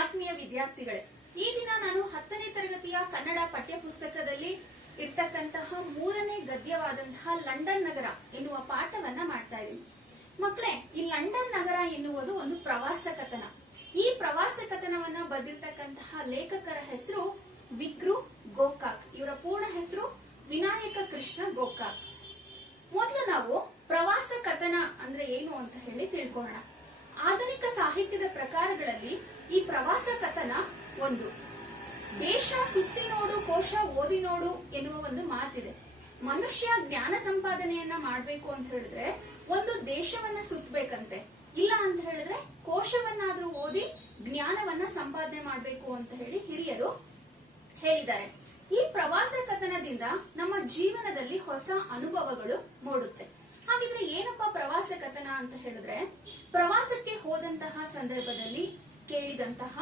ಆತ್ಮೀಯ ವಿದ್ಯಾರ್ಥಿಗಳೇ, ಈ ದಿನ ನಾನು 10ನೇ ತರಗತಿಯ ಕನ್ನಡ ಪಠ್ಯ ಪುಸ್ತಕದಲ್ಲಿ ಇರ್ತಕ್ಕಂತಹ 3ನೇ ಗದ್ಯವಾದಂತಹ ಲಂಡನ್ ನಗರ ಎನ್ನುವ ಪಾಠವನ್ನ ಮಾಡ್ತಾ ಇದ್ದೀನಿ. ಮಕ್ಕಳೇ, ಈ ಲಂಡನ್ ನಗರ ಎನ್ನುವುದು ಒಂದು ಪ್ರವಾಸ ಕಥನ. ಈ ಪ್ರವಾಸ ಕಥನವನ್ನ ಬರೆದಿರ್ತಕ್ಕಂತಹ ಲೇಖಕರ ಹೆಸರು ವಿಕ್ರು ಗೋಕಾಕ್. ಇವರ ಪೂರ್ಣ ಹೆಸರು ವಿನಾಯಕ ಕೃಷ್ಣ ಗೋಕಾಕ್. ಮೊದಲು ನಾವು ಪ್ರವಾಸ ಕಥನ ಅಂದ್ರೆ ಏನು ಅಂತ ಹೇಳಿ ತಿಳ್ಕೊಳ್ಳೋಣ. ಆಧುನಿಕ ಸಾಹಿತ್ಯದ ಪ್ರಕಾರಗಳಲ್ಲಿ ಈ ಪ್ರವಾಸ ಕಥನ ಒಂದು. ದೇಶ ಸುತ್ತಿ ನೋಡು, ಕೋಶ ಓದಿ ನೋಡು ಎನ್ನುವ ಒಂದು ಮಾತಿದೆ. ಮನುಷ್ಯ ಜ್ಞಾನ ಸಂಪಾದನೆಯನ್ನ ಮಾಡ್ಬೇಕು ಅಂತ ಹೇಳಿದ್ರೆ ಒಂದು ದೇಶವನ್ನ ಸುತ್ತಬೇಕಂತೆ, ಇಲ್ಲ ಅಂತ ಹೇಳಿದ್ರೆ ಕೋಶವನ್ನಾದ್ರೂ ಓದಿ ಜ್ಞಾನವನ್ನ ಸಂಪಾದನೆ ಮಾಡ್ಬೇಕು ಅಂತ ಹೇಳಿ ಹಿರಿಯರು ಹೇಳಿದ್ದಾರೆ. ಈ ಪ್ರವಾಸ ಕಥನದಿಂದ ನಮ್ಮ ಜೀವನದಲ್ಲಿ ಹೊಸ ಅನುಭವಗಳು ಮೂಡುತ್ತೆ. ಹಾಗಿದ್ರೆ ಏನಪ್ಪಾ ಪ್ರವಾಸ ಕಥನ ಅಂತ ಹೇಳಿದ್ರೆ, ಪ್ರವಾಸಕ್ಕೆ ಹೋದಂತಹ ಸಂದರ್ಭದಲ್ಲಿ ಕೇಳಿದಂತಹ,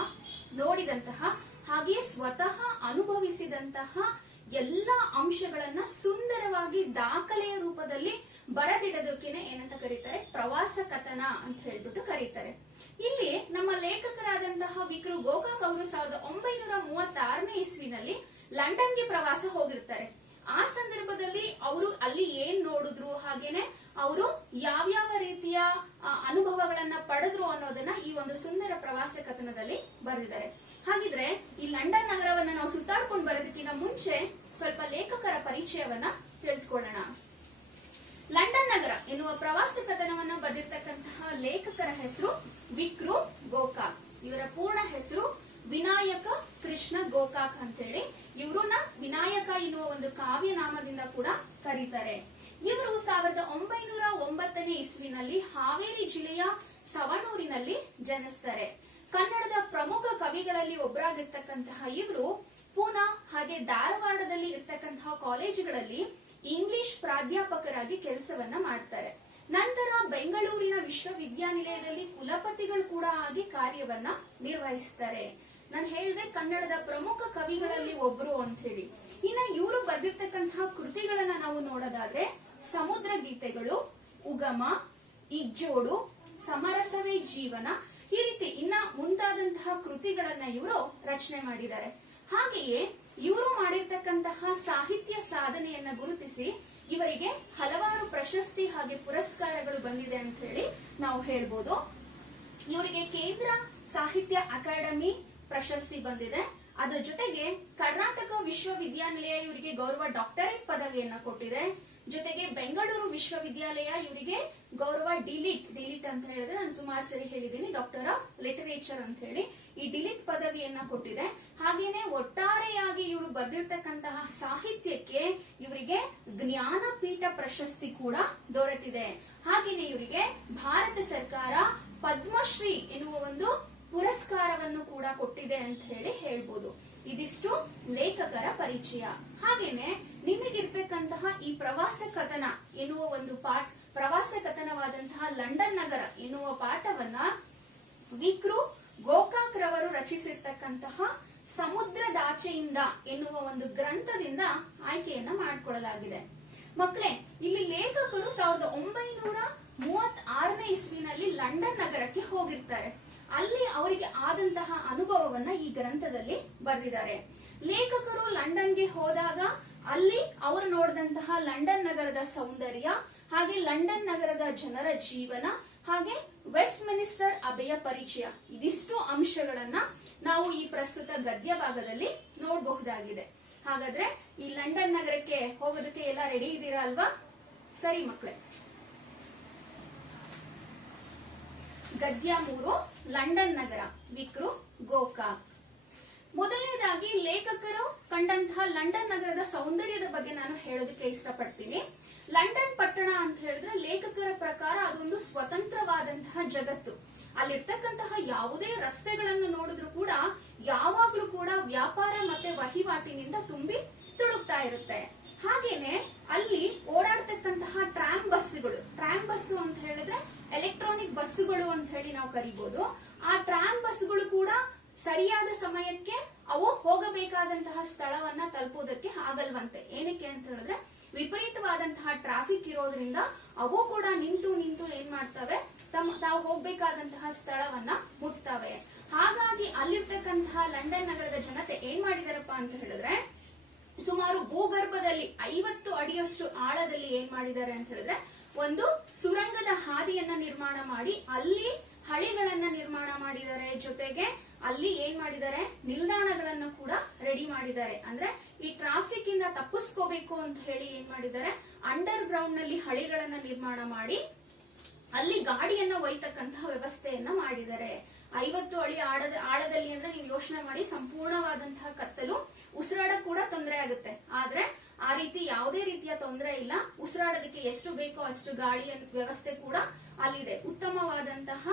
ನೋಡಿದಂತಹ, ಹಾಗೆಯೇ ಸ್ವತಃ ಅನುಭವಿಸಿದಂತಹ ಎಲ್ಲಾ ಅಂಶಗಳನ್ನ ಸುಂದರವಾಗಿ ದಾಖಲೆಯ ರೂಪದಲ್ಲಿ ಬರೆದಿಡೋದಕ್ಕೇನೆ ಏನಂತ ಕರೀತಾರೆ, ಪ್ರವಾಸ ಕಥನ ಅಂತ ಹೇಳ್ಬಿಟ್ಟು ಕರೀತಾರೆ. ಇಲ್ಲಿ ನಮ್ಮ ಲೇಖಕರಾದಂತಹ ವಿಕ್ರು ಗೋಕಾಕ್ ಅವರು 1936ನೇ ಇಸ್ವಿನಲ್ಲಿ ಲಂಡನ್ಗೆ ಪ್ರವಾಸ ಹೋಗಿರ್ತಾರೆ. ಆ ಸಂದರ್ಭದಲ್ಲಿ ಅವರು ಅಲ್ಲಿ ಏನ್ ನೋಡಿದ್ರು, ಹಾಗೇನೆ ಅವರು ಯಾವ್ಯಾವ ರೀತಿಯ ಅನುಭವಗಳನ್ನ ಪಡೆದ್ರು ಅನ್ನೋದನ್ನ ಈ ಒಂದು ಸುಂದರ ಪ್ರವಾಸ ಕಥನದಲ್ಲಿ ಬರೆದಿದ್ದಾರೆ. ಹಾಗಿದ್ರೆ ಈ ಲಂಡನ್ ನಗರವನ್ನ ನಾವು ಸುತ್ತಾಡ್ಕೊಂಡು ಬರೋದಕ್ಕಿಂತ ಮುಂಚೆ ಸ್ವಲ್ಪ ಲೇಖಕರ ಪರಿಚಯವನ್ನ ತಿಳಿದುಕೊಳ್ಳೋಣ. ಲಂಡನ್ ನಗರ ಎನ್ನುವ ಪ್ರವಾಸ ಕಥನವನ್ನ ಬರೆದಿರ್ತಕ್ಕಂತಹ ಲೇಖಕರ ಹೆಸರು ವಿಕ್ರು ಗೋಕಾಕ್. ಇವರ ಪೂರ್ಣ ಹೆಸರು ವಿನಾಯಕ ಕೃಷ್ಣ ಗೋಕಾಕ್ ಅಂತ ಹೇಳಿ. ಇವ್ರನ್ನ ವಿನಾಯಕ ಎನ್ನುವ ಒಂದು ಕಾವ್ಯ ನಾಮದಿಂದ ಕೂಡ ಕರೀತಾರೆ. ಇವರು 1909ನೇ ಇಸ್ವಿನಲ್ಲಿ ಹಾವೇರಿ ಜಿಲ್ಲೆಯ ಸವಣೂರಿನಲ್ಲಿ ಜನಿಸ್ತಾರೆ. ಕನ್ನಡದ ಪ್ರಮುಖ ಕವಿಗಳಲ್ಲಿ ಒಬ್ಬರಾಗಿರ್ತಕ್ಕಂತಹ ಇವರು ಪೂನಾ ಹಾಗೆ ಧಾರವಾಡದಲ್ಲಿ ಇರ್ತಕ್ಕಂತಹ ಕಾಲೇಜುಗಳಲ್ಲಿ ಇಂಗ್ಲಿಷ್ ಪ್ರಾಧ್ಯಾಪಕರಾಗಿ ಕೆಲಸವನ್ನ ಮಾಡ್ತಾರೆ. ನಂತರ ಬೆಂಗಳೂರಿನ ವಿಶ್ವವಿದ್ಯಾನಿಲಯದಲ್ಲಿ ಕುಲಪತಿಗಳು ಕೂಡ ಆಗಿ ಕಾರ್ಯವನ್ನ ನಿರ್ವಹಿಸ್ತಾರೆ. ನಾನು ಹೇಳಿದೆ ಕನ್ನಡದ ಪ್ರಮುಖ ಕವಿಗಳಲ್ಲಿ ಒಬ್ರು ಅಂತ ಹೇಳಿ. ಇನ್ನ ಇವರು ಬರೆದಿರ್ತಕ್ಕಂತಹ ಕೃತಿಗಳನ್ನ ನಾವು ನೋಡೋದಾದ್ರೆ ಸಮುದ್ರ ಗೀತೆಗಳು, ಉಗಮ, ಇಜ್ಜೋಡು, ಸಮರಸವೇ ಜೀವನ, ಈ ರೀತಿ ಇನ್ನ ಮುಂತಾದಂತಹ ಕೃತಿಗಳನ್ನ ಇವರು ರಚನೆ ಮಾಡಿದ್ದಾರೆ. ಹಾಗೆಯೇ ಇವರು ಮಾಡಿರ್ತಕ್ಕಂತಹ ಸಾಹಿತ್ಯ ಸಾಧನೆಯನ್ನ ಗುರುತಿಸಿ ಇವರಿಗೆ ಹಲವಾರು ಪ್ರಶಸ್ತಿ ಹಾಗೆ ಪುರಸ್ಕಾರಗಳು ಬಂದಿದೆ ಅಂತ ಹೇಳಿ ನಾವು ಹೇಳ್ಬೋದು. ಇವರಿಗೆ ಕೇಂದ್ರ ಸಾಹಿತ್ಯ ಅಕಾಡೆಮಿ ಪ್ರಶಸ್ತಿ ಬಂದಿದೆ. ಅದರ ಜೊತೆಗೆ ಕರ್ನಾಟಕ ವಿಶ್ವವಿದ್ಯಾನಿಲಯ ಇವರಿಗೆ ಗೌರವ ಡಾಕ್ಟರೇಟ್ ಪದವಿಯನ್ನ ಕೊಟ್ಟಿದೆ. ಜೊತೆಗೆ ಬೆಂಗಳೂರು ವಿಶ್ವವಿದ್ಯಾಲಯ ಇವರಿಗೆ ಗೌರವ ಡಿಲಿಟ್ ಅಂತ ಹೇಳಿದ್ರೆ ನಾನು ಸುಮಾರು ಸರಿ ಹೇಳಿದ್ದೀನಿ, ಡಾಕ್ಟರ್ ಆಫ್ ಲಿಟರೇಚರ್ ಅಂತ ಹೇಳಿ ಈ ಡಿಲಿಟ್ ಪದವಿಯನ್ನ ಕೊಟ್ಟಿದೆ. ಹಾಗೇನೆ ಒಟ್ಟಾರೆಯಾಗಿ ಇವರು ಬರೆದಿರ್ತಕ್ಕಂತಹ ಸಾಹಿತ್ಯಕ್ಕೆ ಇವರಿಗೆ ಜ್ಞಾನಪೀಠ ಪ್ರಶಸ್ತಿ ಕೂಡ ದೊರೆತಿದೆ. ಹಾಗೇನೆ ಇವರಿಗೆ ಭಾರತ ಸರ್ಕಾರ ಪದ್ಮಶ್ರೀ ಎನ್ನುವ ಒಂದು ಪುರಸ್ಕಾರವನ್ನು ಕೂಡ ಕೊಟ್ಟಿದೆ ಅಂತ ಹೇಳಿ ಹೇಳ್ಬೋದು. ಇದಿಷ್ಟು ಲೇಖಕರ ಪರಿಚಯ. ಹಾಗೇನೆ ನಿಮಗಿರ್ತಕ್ಕಂತಹ ಈ ಪ್ರವಾಸ ಕಥನ ಎನ್ನುವ ಒಂದು ಪ್ರವಾಸ ಕಥನವಾದಂತಹ ಲಂಡನ್ ನಗರ ಎನ್ನುವ ಪಾಠವನ್ನ ವಿಕ್ರು ಗೋಕಾಕ್ ರವರು ರಚಿಸಿರ್ತಕ್ಕಂತಹ ಸಮುದ್ರದಾಚೆಯಿಂದ ಎನ್ನುವ ಒಂದು ಗ್ರಂಥದಿಂದ ಆಯ್ಕೆಯನ್ನ ಮಾಡಿಕೊಳ್ಳಲಾಗಿದೆ. ಮಕ್ಕಳೇ, ಇಲ್ಲಿ ಲೇಖಕರು 1936ನೇ ಇಸ್ವಿನಲ್ಲಿ ಲಂಡನ್ ನಗರಕ್ಕೆ ಹೋಗಿರ್ತಾರೆ. ಅಲ್ಲಿ ಅವರಿಗೆ ಆದಂತಹ ಅನುಭವವನ್ನ ಈ ಗ್ರಂಥದಲ್ಲಿ ಬರೆದಿದ್ದಾರೆ. ಲೇಖಕರು ಲಂಡನ್ಗೆ ಹೋದಾಗ ಅಲ್ಲಿ ಅವರು ನೋಡಿದಂತಹ ಲಂಡನ್ ನಗರದ ಸೌಂದರ್ಯ, ಹಾಗೆ ಲಂಡನ್ ನಗರದ ಜನರ ಜೀವನ, ಹಾಗೆ ವೆಸ್ಟ್ ಮಿನಿಸ್ಟರ್ ಅಬೆಯ ಪರಿಚಯ, ಇದಿಷ್ಟು ಅಂಶಗಳನ್ನ ನಾವು ಈ ಪ್ರಸ್ತುತ ಗದ್ಯ ಭಾಗದಲ್ಲಿ ನೋಡಬಹುದಾಗಿದೆ. ಹಾಗಾದ್ರೆ ಈ ಲಂಡನ್ ನಗರಕ್ಕೆ ಹೋಗೋದಕ್ಕೆ ಎಲ್ಲ ರೆಡಿ ಇದ್ದೀರಾ ಅಲ್ವಾ? ಸರಿ ಮಕ್ಕಳೇ, ಗದ್ಯ 3 ಲಂಡನ್ ನಗರ, ವಿಕ್ರು ಗೋಕಾಕ್. ಮೊದಲನೇದಾಗಿ ಲೇಖಕರು ಕಂಡಂತಹ ಲಂಡನ್ ನಗರದ ಸೌಂದರ್ಯದ ಬಗ್ಗೆ ನಾನು ಹೇಳೋದಕ್ಕೆ ಇಷ್ಟಪಡ್ತೀನಿ. ಲಂಡನ್ ಪಟ್ಟಣ ಅಂತ ಹೇಳಿದ್ರೆ ಲೇಖಕರ ಪ್ರಕಾರ ಅದೊಂದು ಸ್ವತಂತ್ರವಾದಂತಹ ಜಗತ್ತು. ಅಲ್ಲಿರ್ತಕ್ಕಂತಹ ಯಾವುದೇ ರಸ್ತೆಗಳನ್ನು ನೋಡಿದ್ರು ಕೂಡ ಯಾವಾಗ್ಲೂ ಕೂಡ ವ್ಯಾಪಾರ ಮತ್ತೆ ವಹಿವಾಟಿನಿಂದ ತುಂಬಿ ತುಳುಕ್ತಾ ಇರುತ್ತೆ. ಹಾಗೇನೆ ಅಲ್ಲಿ ಓಡಾಡ್ತಕ್ಕಂತಹ ಟ್ರಾಮ್ ಬಸ್ಸು ಅಂತ ಹೇಳಿದ್ರೆ ಎಲೆಕ್ಟ್ರಾನಿಕ್ ಬಸ್ಸುಗಳು ಅಂತ ಹೇಳಿ ನಾವು ಕರಿಬಹುದು. ಆ ಟ್ರಾಮ್ ಬಸ್ಗಳು ಕೂಡ ಸರಿಯಾದ ಸಮಯಕ್ಕೆ ಅವು ಹೋಗಬೇಕಾದಂತಹ ಸ್ಥಳವನ್ನ ತಲುಪೋದಕ್ಕೆ ಆಗಲ್ವಂತೆ. ಏನಕ್ಕೆ ಅಂತ ಹೇಳಿದ್ರೆ ವಿಪರೀತವಾದಂತಹ ಟ್ರಾಫಿಕ್ ಇರೋದ್ರಿಂದ ಅವು ಕೂಡ ನಿಂತು ಏನ್ ಮಾಡ್ತವೆ, ತಾವು ಹೋಗ್ಬೇಕಾದಂತಹ ಸ್ಥಳವನ್ನ ಮುಟ್ತವೆ. ಹಾಗಾಗಿ ಅಲ್ಲಿರ್ತಕ್ಕಂತಹ ಲಂಡನ್ ನಗರದ ಜನತೆ ಏನ್ ಮಾಡಿದಾರಪ್ಪ ಅಂತ ಹೇಳಿದ್ರೆ, ಸುಮಾರು ಭೂಗರ್ಭದಲ್ಲಿ 50 ಅಡಿಯಷ್ಟು ಆಳದಲ್ಲಿ ಏನ್ ಮಾಡಿದ್ದಾರೆ ಅಂತ ಹೇಳಿದ್ರೆ ಒಂದು ಸುರಂಗದ ಹಾದಿಯನ್ನ ನಿರ್ಮಾಣ ಮಾಡಿ ಅಲ್ಲಿ ಹಳಿಗಳನ್ನ ನಿರ್ಮಾಣ ಮಾಡಿದ್ದಾರೆ. ಜೊತೆಗೆ ಅಲ್ಲಿ ಏನ್ ಮಾಡಿದ್ದಾರೆ, ನಿಲ್ದಾಣಗಳನ್ನ ಕೂಡ ರೆಡಿ ಮಾಡಿದ್ದಾರೆ. ಅಂದ್ರೆ ಈ ಟ್ರಾಫಿಕ್ ಇಂದ ತಪ್ಪಿಸ್ಕೋಬೇಕು ಅಂತ ಹೇಳಿ ಏನ್ ಮಾಡಿದ್ದಾರೆ, ಅಂಡರ್ ಗ್ರೌಂಡ್ ನಲ್ಲಿ ಹಳಿಗಳನ್ನ ನಿರ್ಮಾಣ ಮಾಡಿ ಅಲ್ಲಿ ಗಾಡಿಯನ್ನ ಒಯ್ತಕ್ಕಂತಹ ವ್ಯವಸ್ಥೆಯನ್ನ ಮಾಡಿದ್ದಾರೆ. 50 ಅಡಿ ಆಳದಲ್ಲಿ ಅಂದ್ರೆ ನೀವು ಯೋಚನೆ ಮಾಡಿ, ಸಂಪೂರ್ಣವಾದಂತಹ ಕತ್ತಲು, ಉಸಿರಾಡ ಕೂಡ ತೊಂದರೆ ಆಗುತ್ತೆ. ಆದ್ರೆ ಆ ರೀತಿ ಯಾವುದೇ ರೀತಿಯ ತೊಂದರೆ ಇಲ್ಲ. ಉಸಿರಾಡೋದಕ್ಕೆ ಎಷ್ಟು ಬೇಕೋ ಅಷ್ಟು ಗಾಳಿಯ ವ್ಯವಸ್ಥೆ ಕೂಡ ಅಲ್ಲಿದೆ. ಉತ್ತಮವಾದಂತಹ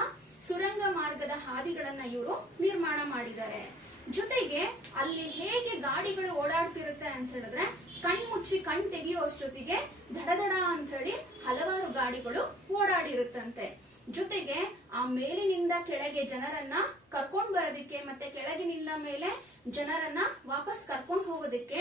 ಸುರಂಗ ಮಾರ್ಗದ ಹಾದಿಗಳನ್ನ ಇವರು ನಿರ್ಮಾಣ ಮಾಡಿದ್ದಾರೆ. ಜೊತೆಗೆ ಅಲ್ಲಿ ಹೇಗೆ ಗಾಡಿಗಳು ಓಡಾಡ್ತಿರುತ್ತೆ ಅಂತ ಹೇಳಿದ್ರೆ, ಕಣ್ಮುಚ್ಚಿ ಕಣ್ ತೆಗೆಯೋ ಅಷ್ಟೊತ್ತಿಗೆ ದಡದಡ ಅಂತ ಹೇಳಿ ಹಲವಾರು ಗಾಡಿಗಳು ಓಡಾಡಿರುತ್ತಂತೆ. ಜೊತೆಗೆ ಆ ಮೇಲಿನಿಂದ ಕೆಳಗೆ ಜನರನ್ನ ಕರ್ಕೊಂಡ್ ಬರೋದಿಕ್ಕೆ ಮತ್ತೆ ಕೆಳಗಿನಿಂದ ಮೇಲೆ ಜನರನ್ನ ವಾಪಸ್ ಕರ್ಕೊಂಡು ಹೋಗೋದಕ್ಕೆ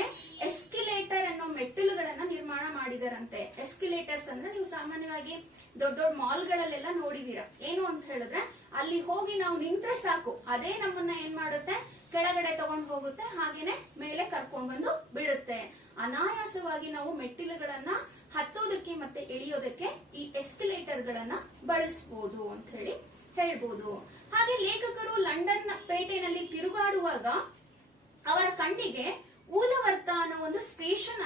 ಎಸ್ಕಿಲೇಟರ್ ಅನ್ನೋ ಮೆಟ್ಟಿಲುಗಳನ್ನ ನಿರ್ಮಾಣ ಮಾಡಿದಾರಂತೆ. ಎಸ್ಕಿಲೇಟರ್ಸ್ ಅಂದ್ರೆ ನೀವು ಸಾಮಾನ್ಯವಾಗಿ ದೊಡ್ಡ ದೊಡ್ಡ ಮಾಲ್ಗಳಲ್ಲೆಲ್ಲ ನೋಡಿದೀರ. ಏನು ಅಂತ ಹೇಳಿದ್ರೆ, ಅಲ್ಲಿ ಹೋಗಿ ನಾವು ನಿಂತ್ರೆ ಸಾಕು, ಅದೇ ನಮ್ಮನ್ನ ಏನ್ ಮಾಡುತ್ತೆ, ಕೆಳಗಡೆ ತಗೊಂಡು ಹೋಗುತ್ತೆ, ಹಾಗೇನೆ ಮೇಲೆ ಕರ್ಕೊಂಡ್ ಬಂದು ಬಿಡುತ್ತೆ. ಅನಾಯಾಸವಾಗಿ ನಾವು ಮೆಟ್ಟಿಲುಗಳನ್ನ ಹತ್ತೋದಕ್ಕೆ ಮತ್ತೆ ಇಳಿಯೋದಕ್ಕೆ ಈ ಎಸ್ಕಲೇಟರ್ ಗಳನ್ನ ಬಳಸಬಹುದು ಅಂತ ಹೇಳಿ ಹೇಳ್ಬೋದು. ಹಾಗೆ ಲೇಖಕರು ಲಂಡನ್ ಪೇಟೆನಲ್ಲಿ ತಿರುಗಾಡುವಾಗ ಅವರ ಕಣ್ಣಿಗೆ ಊಲವರ್ತ ಅನ್ನೋ ಒಂದು ಸ್ಟೇಷನ್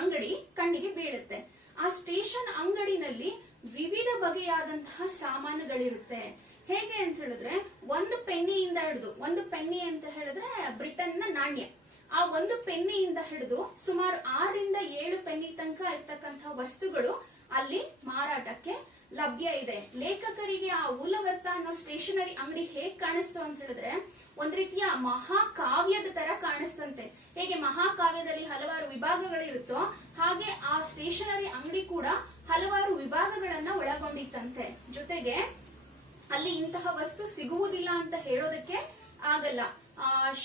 ಅಂಗಡಿ ಕಣ್ಣಿಗೆ ಬೀಳುತ್ತೆ. ಆ ಸ್ಟೇಷನ್ ಅಂಗಡಿನಲ್ಲಿ ವಿವಿಧ ಬಗೆಯಾದಂತಹ ಸಾಮಾನುಗಳಿರುತ್ತೆ. ಹೇಗೆ ಅಂತ ಹೇಳಿದ್ರೆ, ಒಂದು ಪೆನ್ನಿಯಿಂದ ಹಿಡಿದು, ಒಂದು ಪೆನ್ನಿ ಅಂತ ಹೇಳಿದ್ರೆ ಬ್ರಿಟನ್ನ ನಾಣ್ಯ, ಆ ಒಂದು ಪೆನ್ನಿಯಿಂದ ಹಿಡಿದು ಸುಮಾರು 6 ರಿಂದ 7 ಪೆನ್ನಿ ತನಕ ಇರ್ತಕ್ಕಂತಹ ವಸ್ತುಗಳು ಅಲ್ಲಿ ಮಾರಾಟಕ್ಕೆ ಲಭ್ಯ ಇದೆ. ಲೇಖಕರಿಗೆ ಆ ಊಲವರ್ತ ಅನ್ನೋ ಸ್ಟೇಷನರಿ ಅಂಗಡಿ ಹೇಗ್ ಕಾಣಿಸ್ತು ಅಂತ ಹೇಳಿದ್ರೆ, ಒಂದ್ ರೀತಿಯ ಮಹಾಕಾವ್ಯದ ತರ ಕಾಣಿಸ್ತಂತೆ. ಹೇಗೆ ಮಹಾಕಾವ್ಯದಲ್ಲಿ ಹಲವಾರು ವಿಭಾಗಗಳಿರುತ್ತೋ ಹಾಗೆ ಆ ಸ್ಟೇಷನರಿ ಅಂಗಡಿ ಕೂಡ ಹಲವಾರು ವಿಭಾಗಗಳನ್ನ ಒಳಗೊಂಡಿತ್ತಂತೆ. ಜೊತೆಗೆ ಅಲ್ಲಿ ಇಂತಹ ವಸ್ತು ಸಿಗುವುದಿಲ್ಲ ಅಂತ ಹೇಳೋದಕ್ಕೆ ಆಗಲ್ಲ.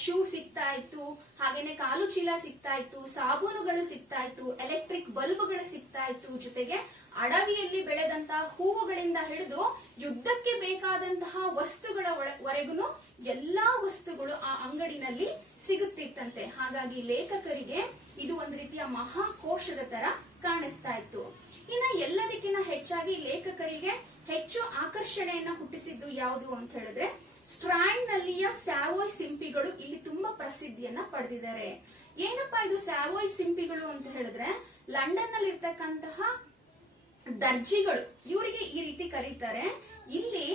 ಶೂ ಸಿಗ್ತಾ ಇತ್ತು, ಹಾಗೇನೆ ಕಾಲು ಚೀಲ ಸಿಗ್ತಾ ಇತ್ತು, ಸಾಬೂನುಗಳು ಸಿಗ್ತಾ ಇತ್ತು, ಎಲೆಕ್ಟ್ರಿಕ್ ಬಲ್ಬ್ಗಳು ಸಿಗ್ತಾ ಇತ್ತು. ಜೊತೆಗೆ ಅಡವಿಯಲ್ಲಿ ಬೆಳೆದಂತಹ ಹೂವುಗಳಿಂದ ಹಿಡಿದು ಯುದ್ಧಕ್ಕೆ ಬೇಕಾದಂತಹ ವಸ್ತುಗಳವರೆಗೂ ಎಲ್ಲಾ ವಸ್ತುಗಳು ಆ ಅಂಗಡಿನಲ್ಲಿ ಸಿಗುತ್ತಿತ್ತಂತೆ. ಹಾಗಾಗಿ ಲೇಖಕರಿಗೆ ಇದು ಒಂದು ರೀತಿಯ ಮಹಾಕೋಶದ ತರ ಕಾಣಿಸ್ತಾ ಇತ್ತು. ಇನ್ನ ಎಲ್ಲದಕ್ಕಿಂತ ಹೆಚ್ಚಾಗಿ ಲೇಖಕರಿಗೆ ಹೆಚ್ಚು ಆಕರ್ಷಣೆಯನ್ನ ಹುಟ್ಟಿಸಿದ್ದು ಯಾವುದು ಅಂತ ಹೇಳಿದ್ರೆ, ಸ್ಟ್ರಾಂಡ್ ನಲ್ಲಿಯ ಸ್ಯಾವೋಯ್ ಸಿಂಪಿಗಳು ಇಲ್ಲಿ ತುಂಬಾ ಪ್ರಸಿದ್ಧಿಯನ್ನ ಪಡೆದಿದ್ದಾರೆ. ಏನಪ್ಪಾ ಇದು ಸ್ಯಾವೋಯ್ ಸಿಂಪಿಗಳು ಅಂತ ಹೇಳಿದ್ರೆ, ಲಂಡನ್ ನಲ್ಲಿ ಇರ್ತಕ್ಕಂತಹ ದರ್ಜಿಗಳು, ಇವರಿಗೆ ಈ ರೀತಿ ಕರೀತಾರೆ. ಇಲ್ಲಿ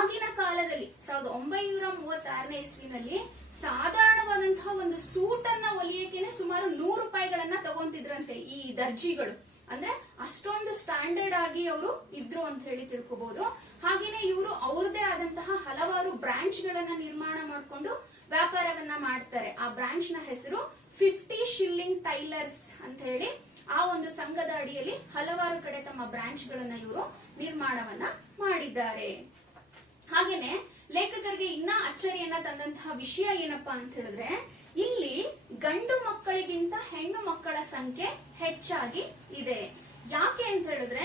ಆಗಿನ ಕಾಲದಲ್ಲಿ 1936ನೇ ಇಸ್ವಿನಲ್ಲಿ ಸಾಧಾರಣವಾದಂತಹ ಒಂದು ಸೂಟ್ ಅನ್ನ ಹೊಲಿಯಕ್ಕೆ ಸುಮಾರು 100 ರೂಪಾಯಿಗಳನ್ನ ತಗೊಂತಿದ್ರಂತೆ ಈ ದರ್ಜಿಗಳು. ಅಂದ್ರೆ ಅಷ್ಟೊಂದು ಸ್ಟ್ಯಾಂಡರ್ಡ್ ಆಗಿ ಅವರು ಇದ್ರು ಅಂತ ಹೇಳಿ ತಿಳ್ಕೋಬಹುದು. ಹಾಗೇನೆ ಇವರು ಅವ್ರದೇ ಆದಂತಹ ಹಲವಾರು ಬ್ರಾಂಚ್ ಗಳನ್ನ ನಿರ್ಮಾಣ ಮಾಡಿಕೊಂಡು ವ್ಯಾಪಾರವನ್ನ ಮಾಡ್ತಾರೆ. ಆ ಬ್ರಾಂಚ್ ನ ಹೆಸರು 50 ಶಿಲ್ಲಿಂಗ್ ಟೈಲರ್ಸ್ ಅಂತ ಹೇಳಿ. ಆ ಒಂದು ಸಂಘದ ಅಡಿಯಲ್ಲಿ ಹಲವಾರು ಕಡೆ ತಮ್ಮ ಬ್ರಾಂಚ್ ಗಳನ್ನ ಇವರು ನಿರ್ಮಾಣವನ್ನ ಮಾಡಿದ್ದಾರೆ. ಹಾಗೇನೆ ಲೇಖಕರಿಗೆ ಇನ್ನ ಅಚ್ಚರಿಯನ್ನ ತಂದಂತಹ ವಿಷಯ ಏನಪ್ಪಾ ಅಂತ ಹೇಳಿದ್ರೆ, ಇಲ್ಲಿ ಗಂಡು ಮಕ್ಕಳಿಗಿಂತ ಹೆಣ್ಣು ಮಕ್ಕಳ ಸಂಖ್ಯೆ ಹೆಚ್ಚಾಗಿ ಇದೆ. ಯಾಕೆ ಅಂತ ಹೇಳಿದ್ರೆ,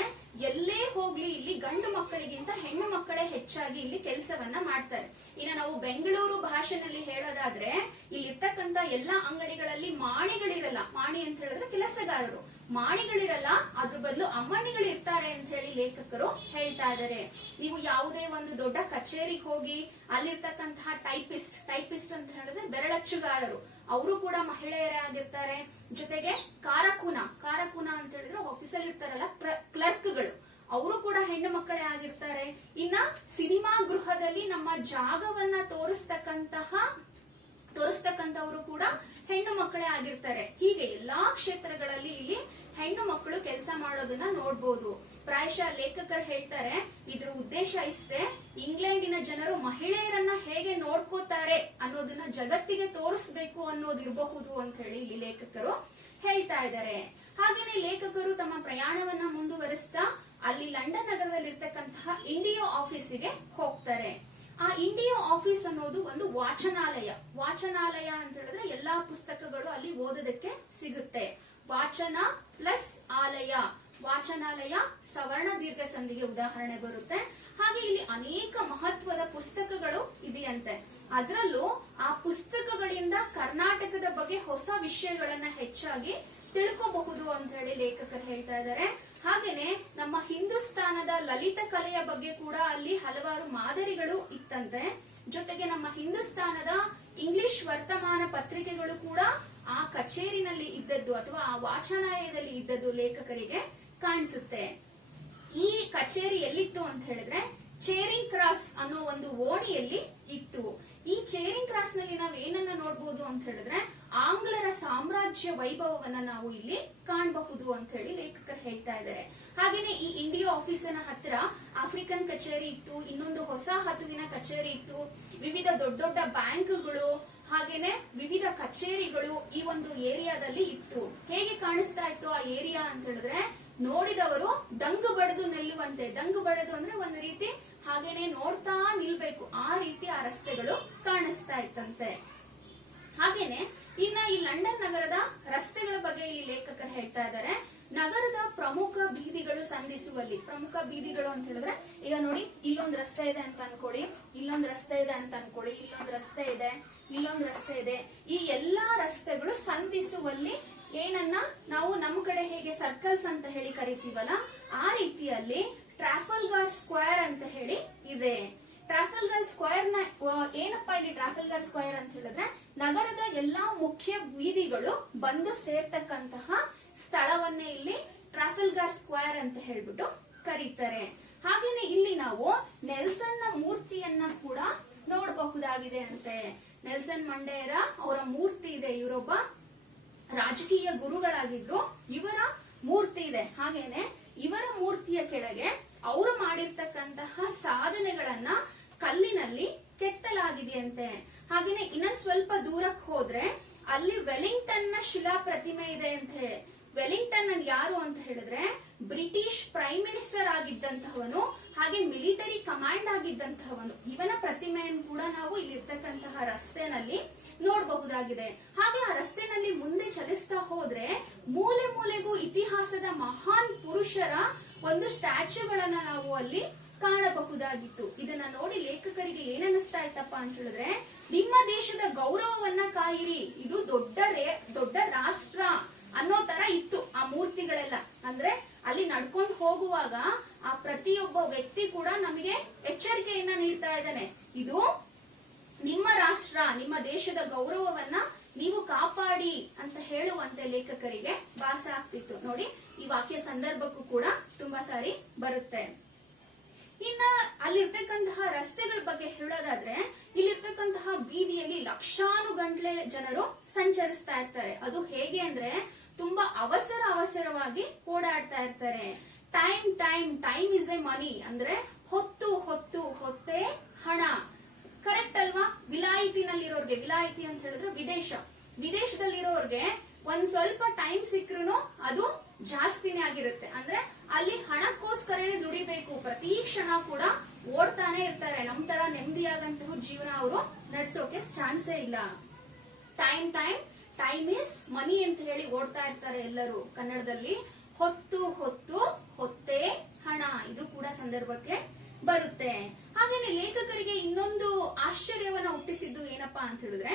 ಎಲ್ಲೇ ಹೋಗ್ಲಿ ಇಲ್ಲಿ ಗಂಡು ಮಕ್ಕಳಿಗಿಂತ ಹೆಣ್ಣು ಮಕ್ಕಳೇ ಹೆಚ್ಚಾಗಿ ಇಲ್ಲಿ ಕೆಲಸವನ್ನ ಮಾಡ್ತಾರೆ. ಇನ್ನು ನಾವು ಬೆಂಗಳೂರು ಭಾಷೆನಲ್ಲಿ ಹೇಳೋದಾದ್ರೆ, ಇಲ್ಲಿರ್ತಕ್ಕಂತ ಎಲ್ಲಾ ಅಂಗಡಿಗಳಲ್ಲಿ ಮಾಣಿಗಳಿರಲ್ಲ. ಮಾಣಿ ಅಂತ ಹೇಳಿದ್ರೆ ಕೆಲಸಗಾರರು, ಮಾಣಿಗಳಿರಲ್ಲ, ಅದ್ರ ಬದಲು ಅಮ್ಮಣಿಗಳು ಇರ್ತಾರೆ ಅಂತ ಹೇಳಿ ಲೇಖಕರು ಹೇಳ್ತಾ ಇದ್ದಾರೆ. ನೀವು ಯಾವುದೇ ಒಂದು ದೊಡ್ಡ ಕಚೇರಿಗೆ ಹೋಗಿ ಅಲ್ಲಿರ್ತಕ್ಕಂತಹ ಟೈಪಿಸ್ಟ್ ಅಂತ ಹೇಳಿದ್ರೆ ಬೆರಳಚ್ಚುಗಾರರು, ಅವರು ಕೂಡ ಮಹಿಳೆಯರೇ ಆಗಿರ್ತಾರೆ. ಜೊತೆಗೆ ಕಾರಕೂನ ಅಂತ ಹೇಳಿದ್ರೆ ಆಫೀಸಲ್ಲಿ ಇರ್ತಾರಲ್ಲ ಕ್ಲರ್ಕ್ಗಳು, ಅವರು ಕೂಡ ಹೆಣ್ಣು ಮಕ್ಕಳೇ ಆಗಿರ್ತಾರೆ. ಇನ್ನ ಸಿನಿಮಾ ಗೃಹದಲ್ಲಿ ನಮ್ಮ ಜಾಗವನ್ನ ತೋರಿಸ್ತಕ್ಕಂಥವರು ಕೂಡ ಹೆಣ್ಣು ಮಕ್ಕಳೇ ಆಗಿರ್ತಾರೆ. ಹೀಗೆ ಎಲ್ಲಾ ಕ್ಷೇತ್ರಗಳಲ್ಲಿ ಇಲ್ಲಿ ಹೆಣ್ಣು ಮಕ್ಕಳು ಕೆಲಸ ಮಾಡೋದನ್ನ ನೋಡ್ಬೋದು. ಪ್ರಾಯಶಃ ಲೇಖಕರು ಹೇಳ್ತಾರೆ, ಇದ್ರ ಉದ್ದೇಶ ಇಷ್ಟೇ, ಇಂಗ್ಲೆಂಡಿನ ಜನರು ಮಹಿಳೆಯರನ್ನ ಹೇಗೆ ನೋಡ್ಕೋತಾರೆ ಅನ್ನೋದನ್ನ ಜಗತ್ತಿಗೆ ತೋರಿಸ್ಬೇಕು ಅನ್ನೋದಿರಬಹುದು ಅಂತ ಹೇಳಿ ಇಲ್ಲಿ ಲೇಖಕರು ಹೇಳ್ತಾ ಇದ್ದಾರೆ. ಹಾಗೇನೆ ಲೇಖಕರು ತಮ್ಮ ಪ್ರಯಾಣವನ್ನ ಮುಂದುವರಿಸ್ತಾ ಅಲ್ಲಿ ಲಂಡನ್ ನಗರದಲ್ಲಿರ್ತಕ್ಕಂತಹ ಇಂಡಿಯೋ ಆಫೀಸಿಗೆ ಹೋಗ್ತಾರೆ. ಆ ಇಂಡಿಯೋ ಆಫೀಸ್ ಅನ್ನೋದು ಒಂದು ವಾಚನಾಲಯ ಅಂತ ಹೇಳಿದ್ರೆ ಎಲ್ಲಾ ಪುಸ್ತಕಗಳು ಅಲ್ಲಿ ಓದೋದಕ್ಕೆ ಸಿಗುತ್ತೆ. ವಾಚನ ಪ್ಲಸ್ ಆಲಯ, ವಾಚನಾಲಯ ಸವರ್ಣ ದೀರ್ಘ ಸಂಧಿಗೆ ಉದಾಹರಣೆ ಬರುತ್ತೆ. ಹಾಗೆ ಹಾಗೆ ಇಲ್ಲಿ ಅನೇಕ ಮಹತ್ವದ ಪುಸ್ತಕಗಳು ಇದೆಯಂತೆ. ಅದರಲ್ಲೂ ಆ ಪುಸ್ತಕಗಳಿಂದ ಕರ್ನಾಟಕದ ಬಗ್ಗೆ ಹೊಸ ವಿಷಯಗಳನ್ನ ಹೆಚ್ಚಾಗಿ ತಿಳ್ಕೋಬಹುದು ಅಂತ ಹೇಳಿ ಲೇಖಕರು ಹೇಳ್ತಾ ಇದ್ದಾರೆ. ಹಾಗೇನೆ ನಮ್ಮ ಹಿಂದೂಸ್ತಾನದ ಲಲಿತ ಕಲೆಯ ಬಗ್ಗೆ ಕೂಡ ಅಲ್ಲಿ ಹಲವಾರು ಮಾದರಿಗಳು ಇತ್ತಂತೆ. ಜೊತೆಗೆ ನಮ್ಮ ಹಿಂದೂಸ್ತಾನದ ಇಂಗ್ಲಿಷ್ ವರ್ತಮಾನ ಪತ್ರಿಕೆಗಳು ಕೂಡ ಆ ಕಚೇರಿನಲ್ಲಿ ಇದ್ದದ್ದು ಅಥವಾ ಆ ವಾಚನಾಲಯದಲ್ಲಿ ಇದ್ದದ್ದು ಲೇಖಕರಿಗೆ ಕಾಣಿಸುತ್ತೆ. ಈ ಕಚೇರಿ ಎಲ್ಲಿತ್ತು ಅಂತ ಹೇಳಿದ್ರೆ ಚೇರಿಂಗ್ ಕ್ರಾಸ್ ಅನ್ನೋ ಒಂದು ಓಣಿಯಲ್ಲಿ ಇತ್ತು. ಈ ಚೇರಿಂಗ್ ಕ್ರಾಸ್ ನಲ್ಲಿ ನಾವು ಏನನ್ನ ನೋಡಬಹುದು ಅಂತ ಹೇಳಿದ್ರೆ ಆಂಗ್ಲರ ಸಾಮ್ರಾಜ್ಯ ವೈಭವವನ್ನ ನಾವು ಇಲ್ಲಿ ಕಾಣಬಹುದು ಅಂತ ಹೇಳಿ ಲೇಖಕರು ಹೇಳ್ತಾ ಇದ್ದಾರೆ. ಹಾಗೇನೆ ಈ ಇಂಡಿಯಾ ಆಫೀಸಿನ ಹತ್ತಿರ ಆಫ್ರಿಕನ್ ಕಚೇರಿ ಇತ್ತು, ಇನ್ನೊಂದು ಹೊಸ ಹಸುವಿನ ಕಚೇರಿ ಇತ್ತು, ವಿವಿಧ ದೊಡ್ಡ ದೊಡ್ಡ ಬ್ಯಾಂಕ್ಗಳು ಹಾಗೇನೆ ವಿವಿಧ ಕಚೇರಿಗಳು ಈ ಒಂದು ಏರಿಯಾದಲ್ಲಿ ಇತ್ತು. ಹೇಗೆ ಕಾಣಿಸ್ತಾ ಇತ್ತು ಆ ಏರಿಯಾ ಅಂತ ಹೇಳಿದ್ರೆ ನೋಡಿದವರು ದಂಗು ಬಡಿದು ನಿಲ್ಲುವಂತೆ, ದಂಗು ಬಡಿದು ಅಂದ್ರೆ ಒಂದು ರೀತಿ ಹಾಗೇನೆ ನೋಡ್ತಾ ನಿಲ್ಬೇಕು, ಆ ರೀತಿ ಆ ರಸ್ತೆಗಳು ಕಾಣಿಸ್ತಾ ಇತ್ತಂತೆ. ಹಾಗೇನೆ ಇನ್ನ ಈ ಲಂಡನ್ ನಗರದ ರಸ್ತೆಗಳ ಬಗ್ಗೆ ಇಲ್ಲಿ ಲೇಖಕರು ಹೇಳ್ತಾ ಇದ್ದಾರೆ. ನಗರದ ಪ್ರಮುಖ ಬೀದಿಗಳು ಸಂಧಿಸುವಲ್ಲಿ, ಪ್ರಮುಖ ಬೀದಿಗಳು ಅಂತ ಹೇಳಿದ್ರೆ ಈಗ ನೋಡಿ ಇಲ್ಲೊಂದು ರಸ್ತೆ ಇದೆ ಅಂತ ಅನ್ಕೊಳ್ಳಿ, ಇಲ್ಲೊಂದು ರಸ್ತೆ ಇದೆ ಅಂತ ಅನ್ಕೊಳ್ಳಿ, ಇಲ್ಲೊಂದು ರಸ್ತೆ ಇದೆ, ಇಲ್ಲೊಂದು ರಸ್ತೆ ಇದೆ. ಈ ಎಲ್ಲಾ ರಸ್ತೆಗಳು ಸಂಧಿಸುವಲ್ಲಿ ಏನನ್ನ ನಾವು ನಮ್ಮ ಕಡೆ ಹೇಗೆ ಸರ್ಕಲ್ಸ್ ಅಂತ ಹೇಳಿ ಕರಿತೀವಲ್ಲ ಆ ರೀತಿಯಲ್ಲಿ ಟ್ರಾಫಲ್ಗಾರ್ ಸ್ಕ್ವೇರ್ ಅಂತ ಹೇಳಿ ಇದೆ. ಟ್ರಾಫಲ್ಗಾರ್ ಸ್ಕ್ವೇರ್ ನ ಏನಪ್ಪಾ ಇಲ್ಲಿ ಟ್ರಾಫಲ್ಗಾರ್ ಸ್ಕ್ವೇರ್ ಅಂತ ಹೇಳಿದ್ರೆ ನಗರದ ಎಲ್ಲಾ ಮುಖ್ಯ ಬೀದಿಗಳು ಬಂದು ಸೇರ್ತಕ್ಕಂತಹ ಸ್ಥಳವನ್ನೇ ಇಲ್ಲಿ ಟ್ರಾಫಲ್ಗಾರ್ ಸ್ಕ್ವೇರ್ ಅಂತ ಹೇಳ್ಬಿಟ್ಟು ಕರೀತಾರೆ. ಹಾಗೇನೆ ಇಲ್ಲಿ ನಾವು ನೆಲ್ಸನ್ ನ ಮೂರ್ತಿಯನ್ನ ಕೂಡ ನೋಡಬಹುದಾಗಿದೆ ಅಂತೆ. ನೆಲ್ಸನ್ ಮಂಡೇರ ಅವರ ಮೂರ್ತಿ ಇದೆ, ಇವರೊಬ್ಬ ರಾಜಕೀಯ ಗುರುಗಳಾಗಿದ್ರು, ಇವರ ಮೂರ್ತಿ ಇದೆ. ಹಾಗೇನೆ ಇವರ ಮೂರ್ತಿಯ ಕೆಳಗೆ ಅವರು ಮಾಡಿರ್ತಕ್ಕಂತಹ ಸಾಧನೆಗಳನ್ನ ಕಲ್ಲಿನಲ್ಲಿ ಕೆತ್ತಲಾಗಿದೆಯಂತೆ. ಹಾಗೇನೆ ಇನ್ನೊಂದ್ ಸ್ವಲ್ಪ ದೂರಕ್ಕೆ ಹೋದ್ರೆ ಅಲ್ಲಿ ವೆಲ್ಲಿಂಗ್ಟನ್ ನ ಶಿಲಾ ಪ್ರತಿಮೆ ಇದೆ ಅಂತೆ. ವೆಲ್ಲಿಂಗ್ಟನ್ ಯಾರು ಅಂತ ಹೇಳಿದ್ರೆ ಬ್ರಿಟಿಷ್ ಪ್ರೈಮ್ ಮಿನಿಸ್ಟರ್ ಆಗಿದ್ದಂತಹವನು, ಹಾಗೆ ಮಿಲಿಟರಿ ಕಮಾಂಡ್ ಆಗಿದ್ದಂತಹವನು. ಇವನ ಪ್ರತಿಮೆಯನ್ನು ಕೂಡ ನಾವು ಇಲ್ಲಿರ್ತಕ್ಕಂತಹ ರಸ್ತೆನಲ್ಲಿ ನೋಡಬಹುದಾಗಿದೆ. ಹಾಗೆ ಆ ರಸ್ತೆನಲ್ಲಿ ಮುಂದೆ ಚಲಿಸ್ತಾ ಹೋದ್ರೆ ಮೂಲೆ ಮೂಲೆಗೂ ಇತಿಹಾಸದ ಮಹಾನ್ ಪುರುಷರ ಒಂದು ಸ್ಟ್ಯಾಚ್ಯೂಗಳನ್ನ ನಾವು ಅಲ್ಲಿ ಕಾಣಬಹುದಾಗಿತ್ತು. ಇದನ್ನ ನೋಡಿ ಲೇಖಕರಿಗೆ ಏನನ್ನಿಸ್ತಾ ಇತ್ತಪ್ಪ ಅಂತ ಹೇಳಿದ್ರೆ ನಿಮ್ಮ ದೇಶದ ಗೌರವವನ್ನ ಕಾಯಿರಿ, ಇದು ದೊಡ್ಡ ರಾಷ್ಟ್ರ ಅನ್ನೋ ತರ ಇತ್ತು ಆ ಮೂರ್ತಿಗಳೆಲ್ಲ. ಅಂದ್ರೆ ಅಲ್ಲಿ ನಡ್ಕೊಂಡು ಹೋಗುವಾಗ ಆ ಪ್ರತಿಯೊಬ್ಬ ವ್ಯಕ್ತಿ ಕೂಡ ನಮಗೆ ಎಚ್ಚರಿಕೆಯನ್ನ ನೀಡ್ತಾ ಇದ್ದಾನೆ, ಇದು ನಿಮ್ಮ ರಾಷ್ಟ್ರ, ನಿಮ್ಮ ದೇಶದ ಗೌರವವನ್ನ ನೀವು ಕಾಪಾಡಿ ಅಂತ ಹೇಳುವಂತೆ ಲೇಖಕರಿಗೆ ಭಾಸ ಆಗ್ತಿತ್ತು. ನೋಡಿ ಈ ವಾಕ್ಯ ಸಂದರ್ಭಕ್ಕೂ ಕೂಡ ತುಂಬಾ ಸಾರಿ ಬರುತ್ತೆ. ಇನ್ನ ಅಲ್ಲಿರ್ತಕ್ಕಂತಹ ರಸ್ತೆಗಳ ಬಗ್ಗೆ ಹೇಳೋದಾದ್ರೆ ಇಲ್ಲಿರ್ತಕ್ಕಂತಹ ಬೀದಿಯಲ್ಲಿ ಲಕ್ಷಾನುಗಂಟ್ಲೆ ಜನರು ಸಂಚರಿಸ್ತಾ ಇರ್ತಾರೆ. ಅದು ಹೇಗೆ ಅಂದ್ರೆ ತುಂಬಾ ಅವಸರವಾಗಿ ಓಡಾಡ್ತಾ ಇರ್ತಾರೆ. ಟೈಮ್ ಇಸ್ ಎ ಮನಿ ಅಂದ್ರೆ ಹೊತ್ತೇ ಹಣ. ಕರೆಕ್ಟ್ ಅಲ್ವಾ? ವಿಲಾಯಿತಿನಲ್ಲಿರೋರ್ಗೆ, ವಿಲಾಯಿತಿ ಅಂತ ಹೇಳಿದ್ರೆ ವಿದೇಶದಲ್ಲಿರೋರ್ಗೆ ಒಂದ್ ಸ್ವಲ್ಪ ಟೈಮ್ ಸಿಕ್ರು ಅದು ಜಾಸ್ತಿನೇ ಆಗಿರುತ್ತೆ. ಅಂದ್ರೆ ಅಲ್ಲಿ ಹಣಕ್ಕೋಸ್ಕರನೇ ದುಡಿಬೇಕು, ಪ್ರತಿ ಕ್ಷಣ ಕೂಡ ಓಡ್ತಾನೆ ಇರ್ತಾರೆ. ನಮ್ ತರ ನೆಮ್ಮದಿಯಾದಂತಹ ಜೀವನ ಅವರು ನಡೆಸೋಕೆ ಚಾನ್ಸೇ ಇಲ್ಲ. ಟೈಮ್ ಇಸ್ ಮನಿ ಅಂತ ಹೇಳಿ ಓಡ್ತಾ ಇರ್ತಾರೆ ಎಲ್ಲರೂ. ಕನ್ನಡದಲ್ಲಿ ಹೊತ್ತೇ ಹಣ, ಇದು ಕೂಡ ಸಂದರ್ಭಕ್ಕೆ ಬರುತ್ತೆ. ಹಾಗೇನೆ ಲೇಖಕರಿಗೆ ಇನ್ನೊಂದು ಆಶ್ಚರ್ಯವನ್ನ ಹುಟ್ಟಿಸಿದ್ದು ಏನಪ್ಪಾ ಅಂತ ಹೇಳಿದ್ರೆ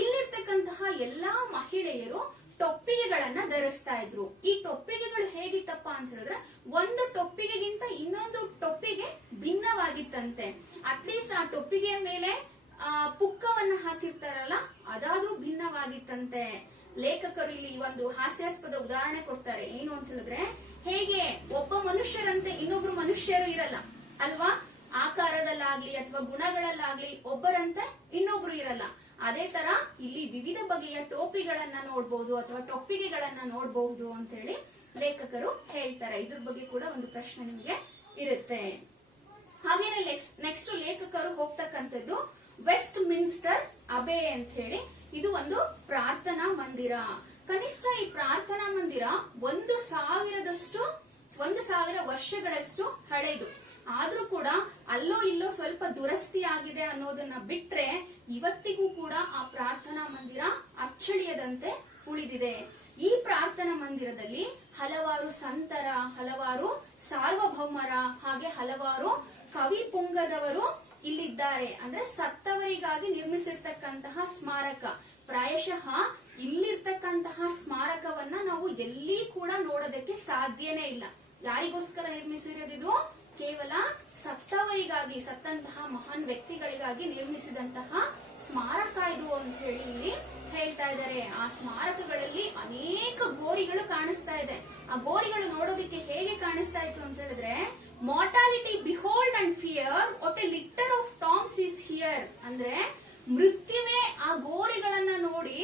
ಇಲ್ಲಿರ್ತಕ್ಕಂತಹ ಎಲ್ಲಾ ಮಹಿಳೆಯರು ಟೊಪ್ಪಿಗೆಗಳನ್ನ ಧರಿಸ್ತಾ ಇದ್ರು. ಈ ಟೊಪ್ಪಿಗೆಗಳು ಹೇಗಿತ್ತಪ್ಪ ಅಂತ ಹೇಳಿದ್ರೆ ಒಂದು ಟೊಪ್ಪಿಗೆಗಿಂತ ಇನ್ನೊಂದು ಟೊಪ್ಪಿಗೆ ಭಿನ್ನವಾಗಿತ್ತಂತೆ. ಅಟ್ಲೀಸ್ಟ್ ಆ ಟೊಪ್ಪಿಗೆಯ ಮೇಲೆ ಪುಕ್ಕವನ್ನ ಹಾಕಿರ್ತಾರಲ್ಲ ಅದಾದ್ರೂ ಭಿನ್ನವಾಗಿತ್ತಂತೆ. ಲೇಖಕರು ಇಲ್ಲಿ ಒಂದು ಹಾಸ್ಯಾಸ್ಪದ ಉದಾಹರಣೆ ಕೊಡ್ತಾರೆ. ಏನು ಅಂತ ಹೇಳಿದ್ರೆ ಹೇಗೆ ಒಬ್ಬ ಮನುಷ್ಯರಂತೆ ಇನ್ನೊಬ್ರು ಮನುಷ್ಯರು ಇರಲ್ಲ ಅಲ್ವಾ, ಆಕಾರದಲ್ಲಾಗ್ಲಿ ಅಥವಾ ಗುಣಗಳಲ್ಲಾಗ್ಲಿ ಒಬ್ಬರಂತೆ ಇನ್ನೊಬ್ರು ಇರಲ್ಲ. ಅದೇ ತರ ಇಲ್ಲಿ ವಿವಿಧ ಬಗೆಯ ಟೋಪಿಗಳನ್ನ ನೋಡಬಹುದು ಅಥವಾ ಟೊಪ್ಪಿಗೆಗಳನ್ನ ನೋಡಬಹುದು ಅಂತ ಹೇಳಿ ಲೇಖಕರು ಹೇಳ್ತಾರೆ. ಇದ್ರ ಬಗ್ಗೆ ಕೂಡ ಒಂದು ಪ್ರಶ್ನೆ ನಿಮಗೆ ಇರುತ್ತೆ. ಹಾಗೇನೆ ನೆಕ್ಸ್ಟ್ ಲೇಖಕರು ಹೋಗ್ತಕ್ಕಂಥದ್ದು ವೆಸ್ಟ್ ಮಿನ್ಸ್ಟರ್ ಅಬೆ ಅಂತ ಹೇಳಿ. ಇದು ಒಂದು ಪ್ರಾರ್ಥನಾ ಮಂದಿರ. ಕನಿಷ್ಠ ಈ ಪ್ರಾರ್ಥನಾ ಮಂದಿರ 1,000 ವರ್ಷಗಳಷ್ಟು ಹಳೆದು. ಆದ್ರೂ ಕೂಡ ಅಲ್ಲೋ ಇಲ್ಲೋ ಸ್ವಲ್ಪ ದುರಸ್ತಿ ಆಗಿದೆ ಅನ್ನೋದನ್ನ ಬಿಟ್ರೆ ಇವತ್ತಿಗೂ ಕೂಡ ಆ ಪ್ರಾರ್ಥನಾ ಮಂದಿರ ಅಚ್ಚಳಿಯದಂತೆ ಉಳಿದಿದೆ. ಈ ಪ್ರಾರ್ಥನಾ ಮಂದಿರದಲ್ಲಿ ಹಲವಾರು ಸಂತರ, ಹಲವಾರು ಸಾರ್ವಭೌಮರ, ಹಾಗೆ ಹಲವಾರು ಕವಿ ಪುಂಗದವರು ಇಲ್ಲಿದ್ದಾರೆ. ಅಂದ್ರೆ ಸತ್ತವರಿಗಾಗಿ ನಿರ್ಮಿಸಿರ್ತಕ್ಕಂತಹ ಸ್ಮಾರಕ. ಪ್ರಾಯಶಃ ಇಲ್ಲಿರ್ತಕ್ಕಂತಹ ಸ್ಮಾರಕವನ್ನ ನಾವು ಎಲ್ಲಿ ಕೂಡ ನೋಡೋದಕ್ಕೆ ಸಾಧ್ಯನೇ ಇಲ್ಲ. ಯಾರಿಗೋಸ್ಕರ ನಿರ್ಮಿಸಿರೋದಿದು? ಕೇವಲ ಸತ್ತವರಿಗಾಗಿ, ಸತ್ತಂತಹ ಮಹಾನ್ ವ್ಯಕ್ತಿಗಳಿಗಾಗಿ ನಿರ್ಮಿಸಿದಂತಹ ಸ್ಮಾರಕ ಇದು ಅಂತ ಹೇಳಿ ಇಲ್ಲಿ ಹೇಳ್ತಾ ಇದ್ದಾರೆ. ಆ ಸ್ಮಾರಕಗಳಲ್ಲಿ ಅನೇಕ ಗೋರಿಗಳು ಕಾಣಿಸ್ತಾ ಇದೆ. ಆ ಗೋರಿಗಳು ನೋಡೋದಕ್ಕೆ ಹೇಗೆ ಕಾಣಿಸ್ತಾ ಇತ್ತು ಅಂತ ಹೇಳಿದ್ರೆ, mortality behold and fear what A litre of Toms is here. ಅಂದ್ರೆ ಮೃತ್ಯುವೇ ಆ ಗೋರಿಗಳನ್ನ ನೋಡಿ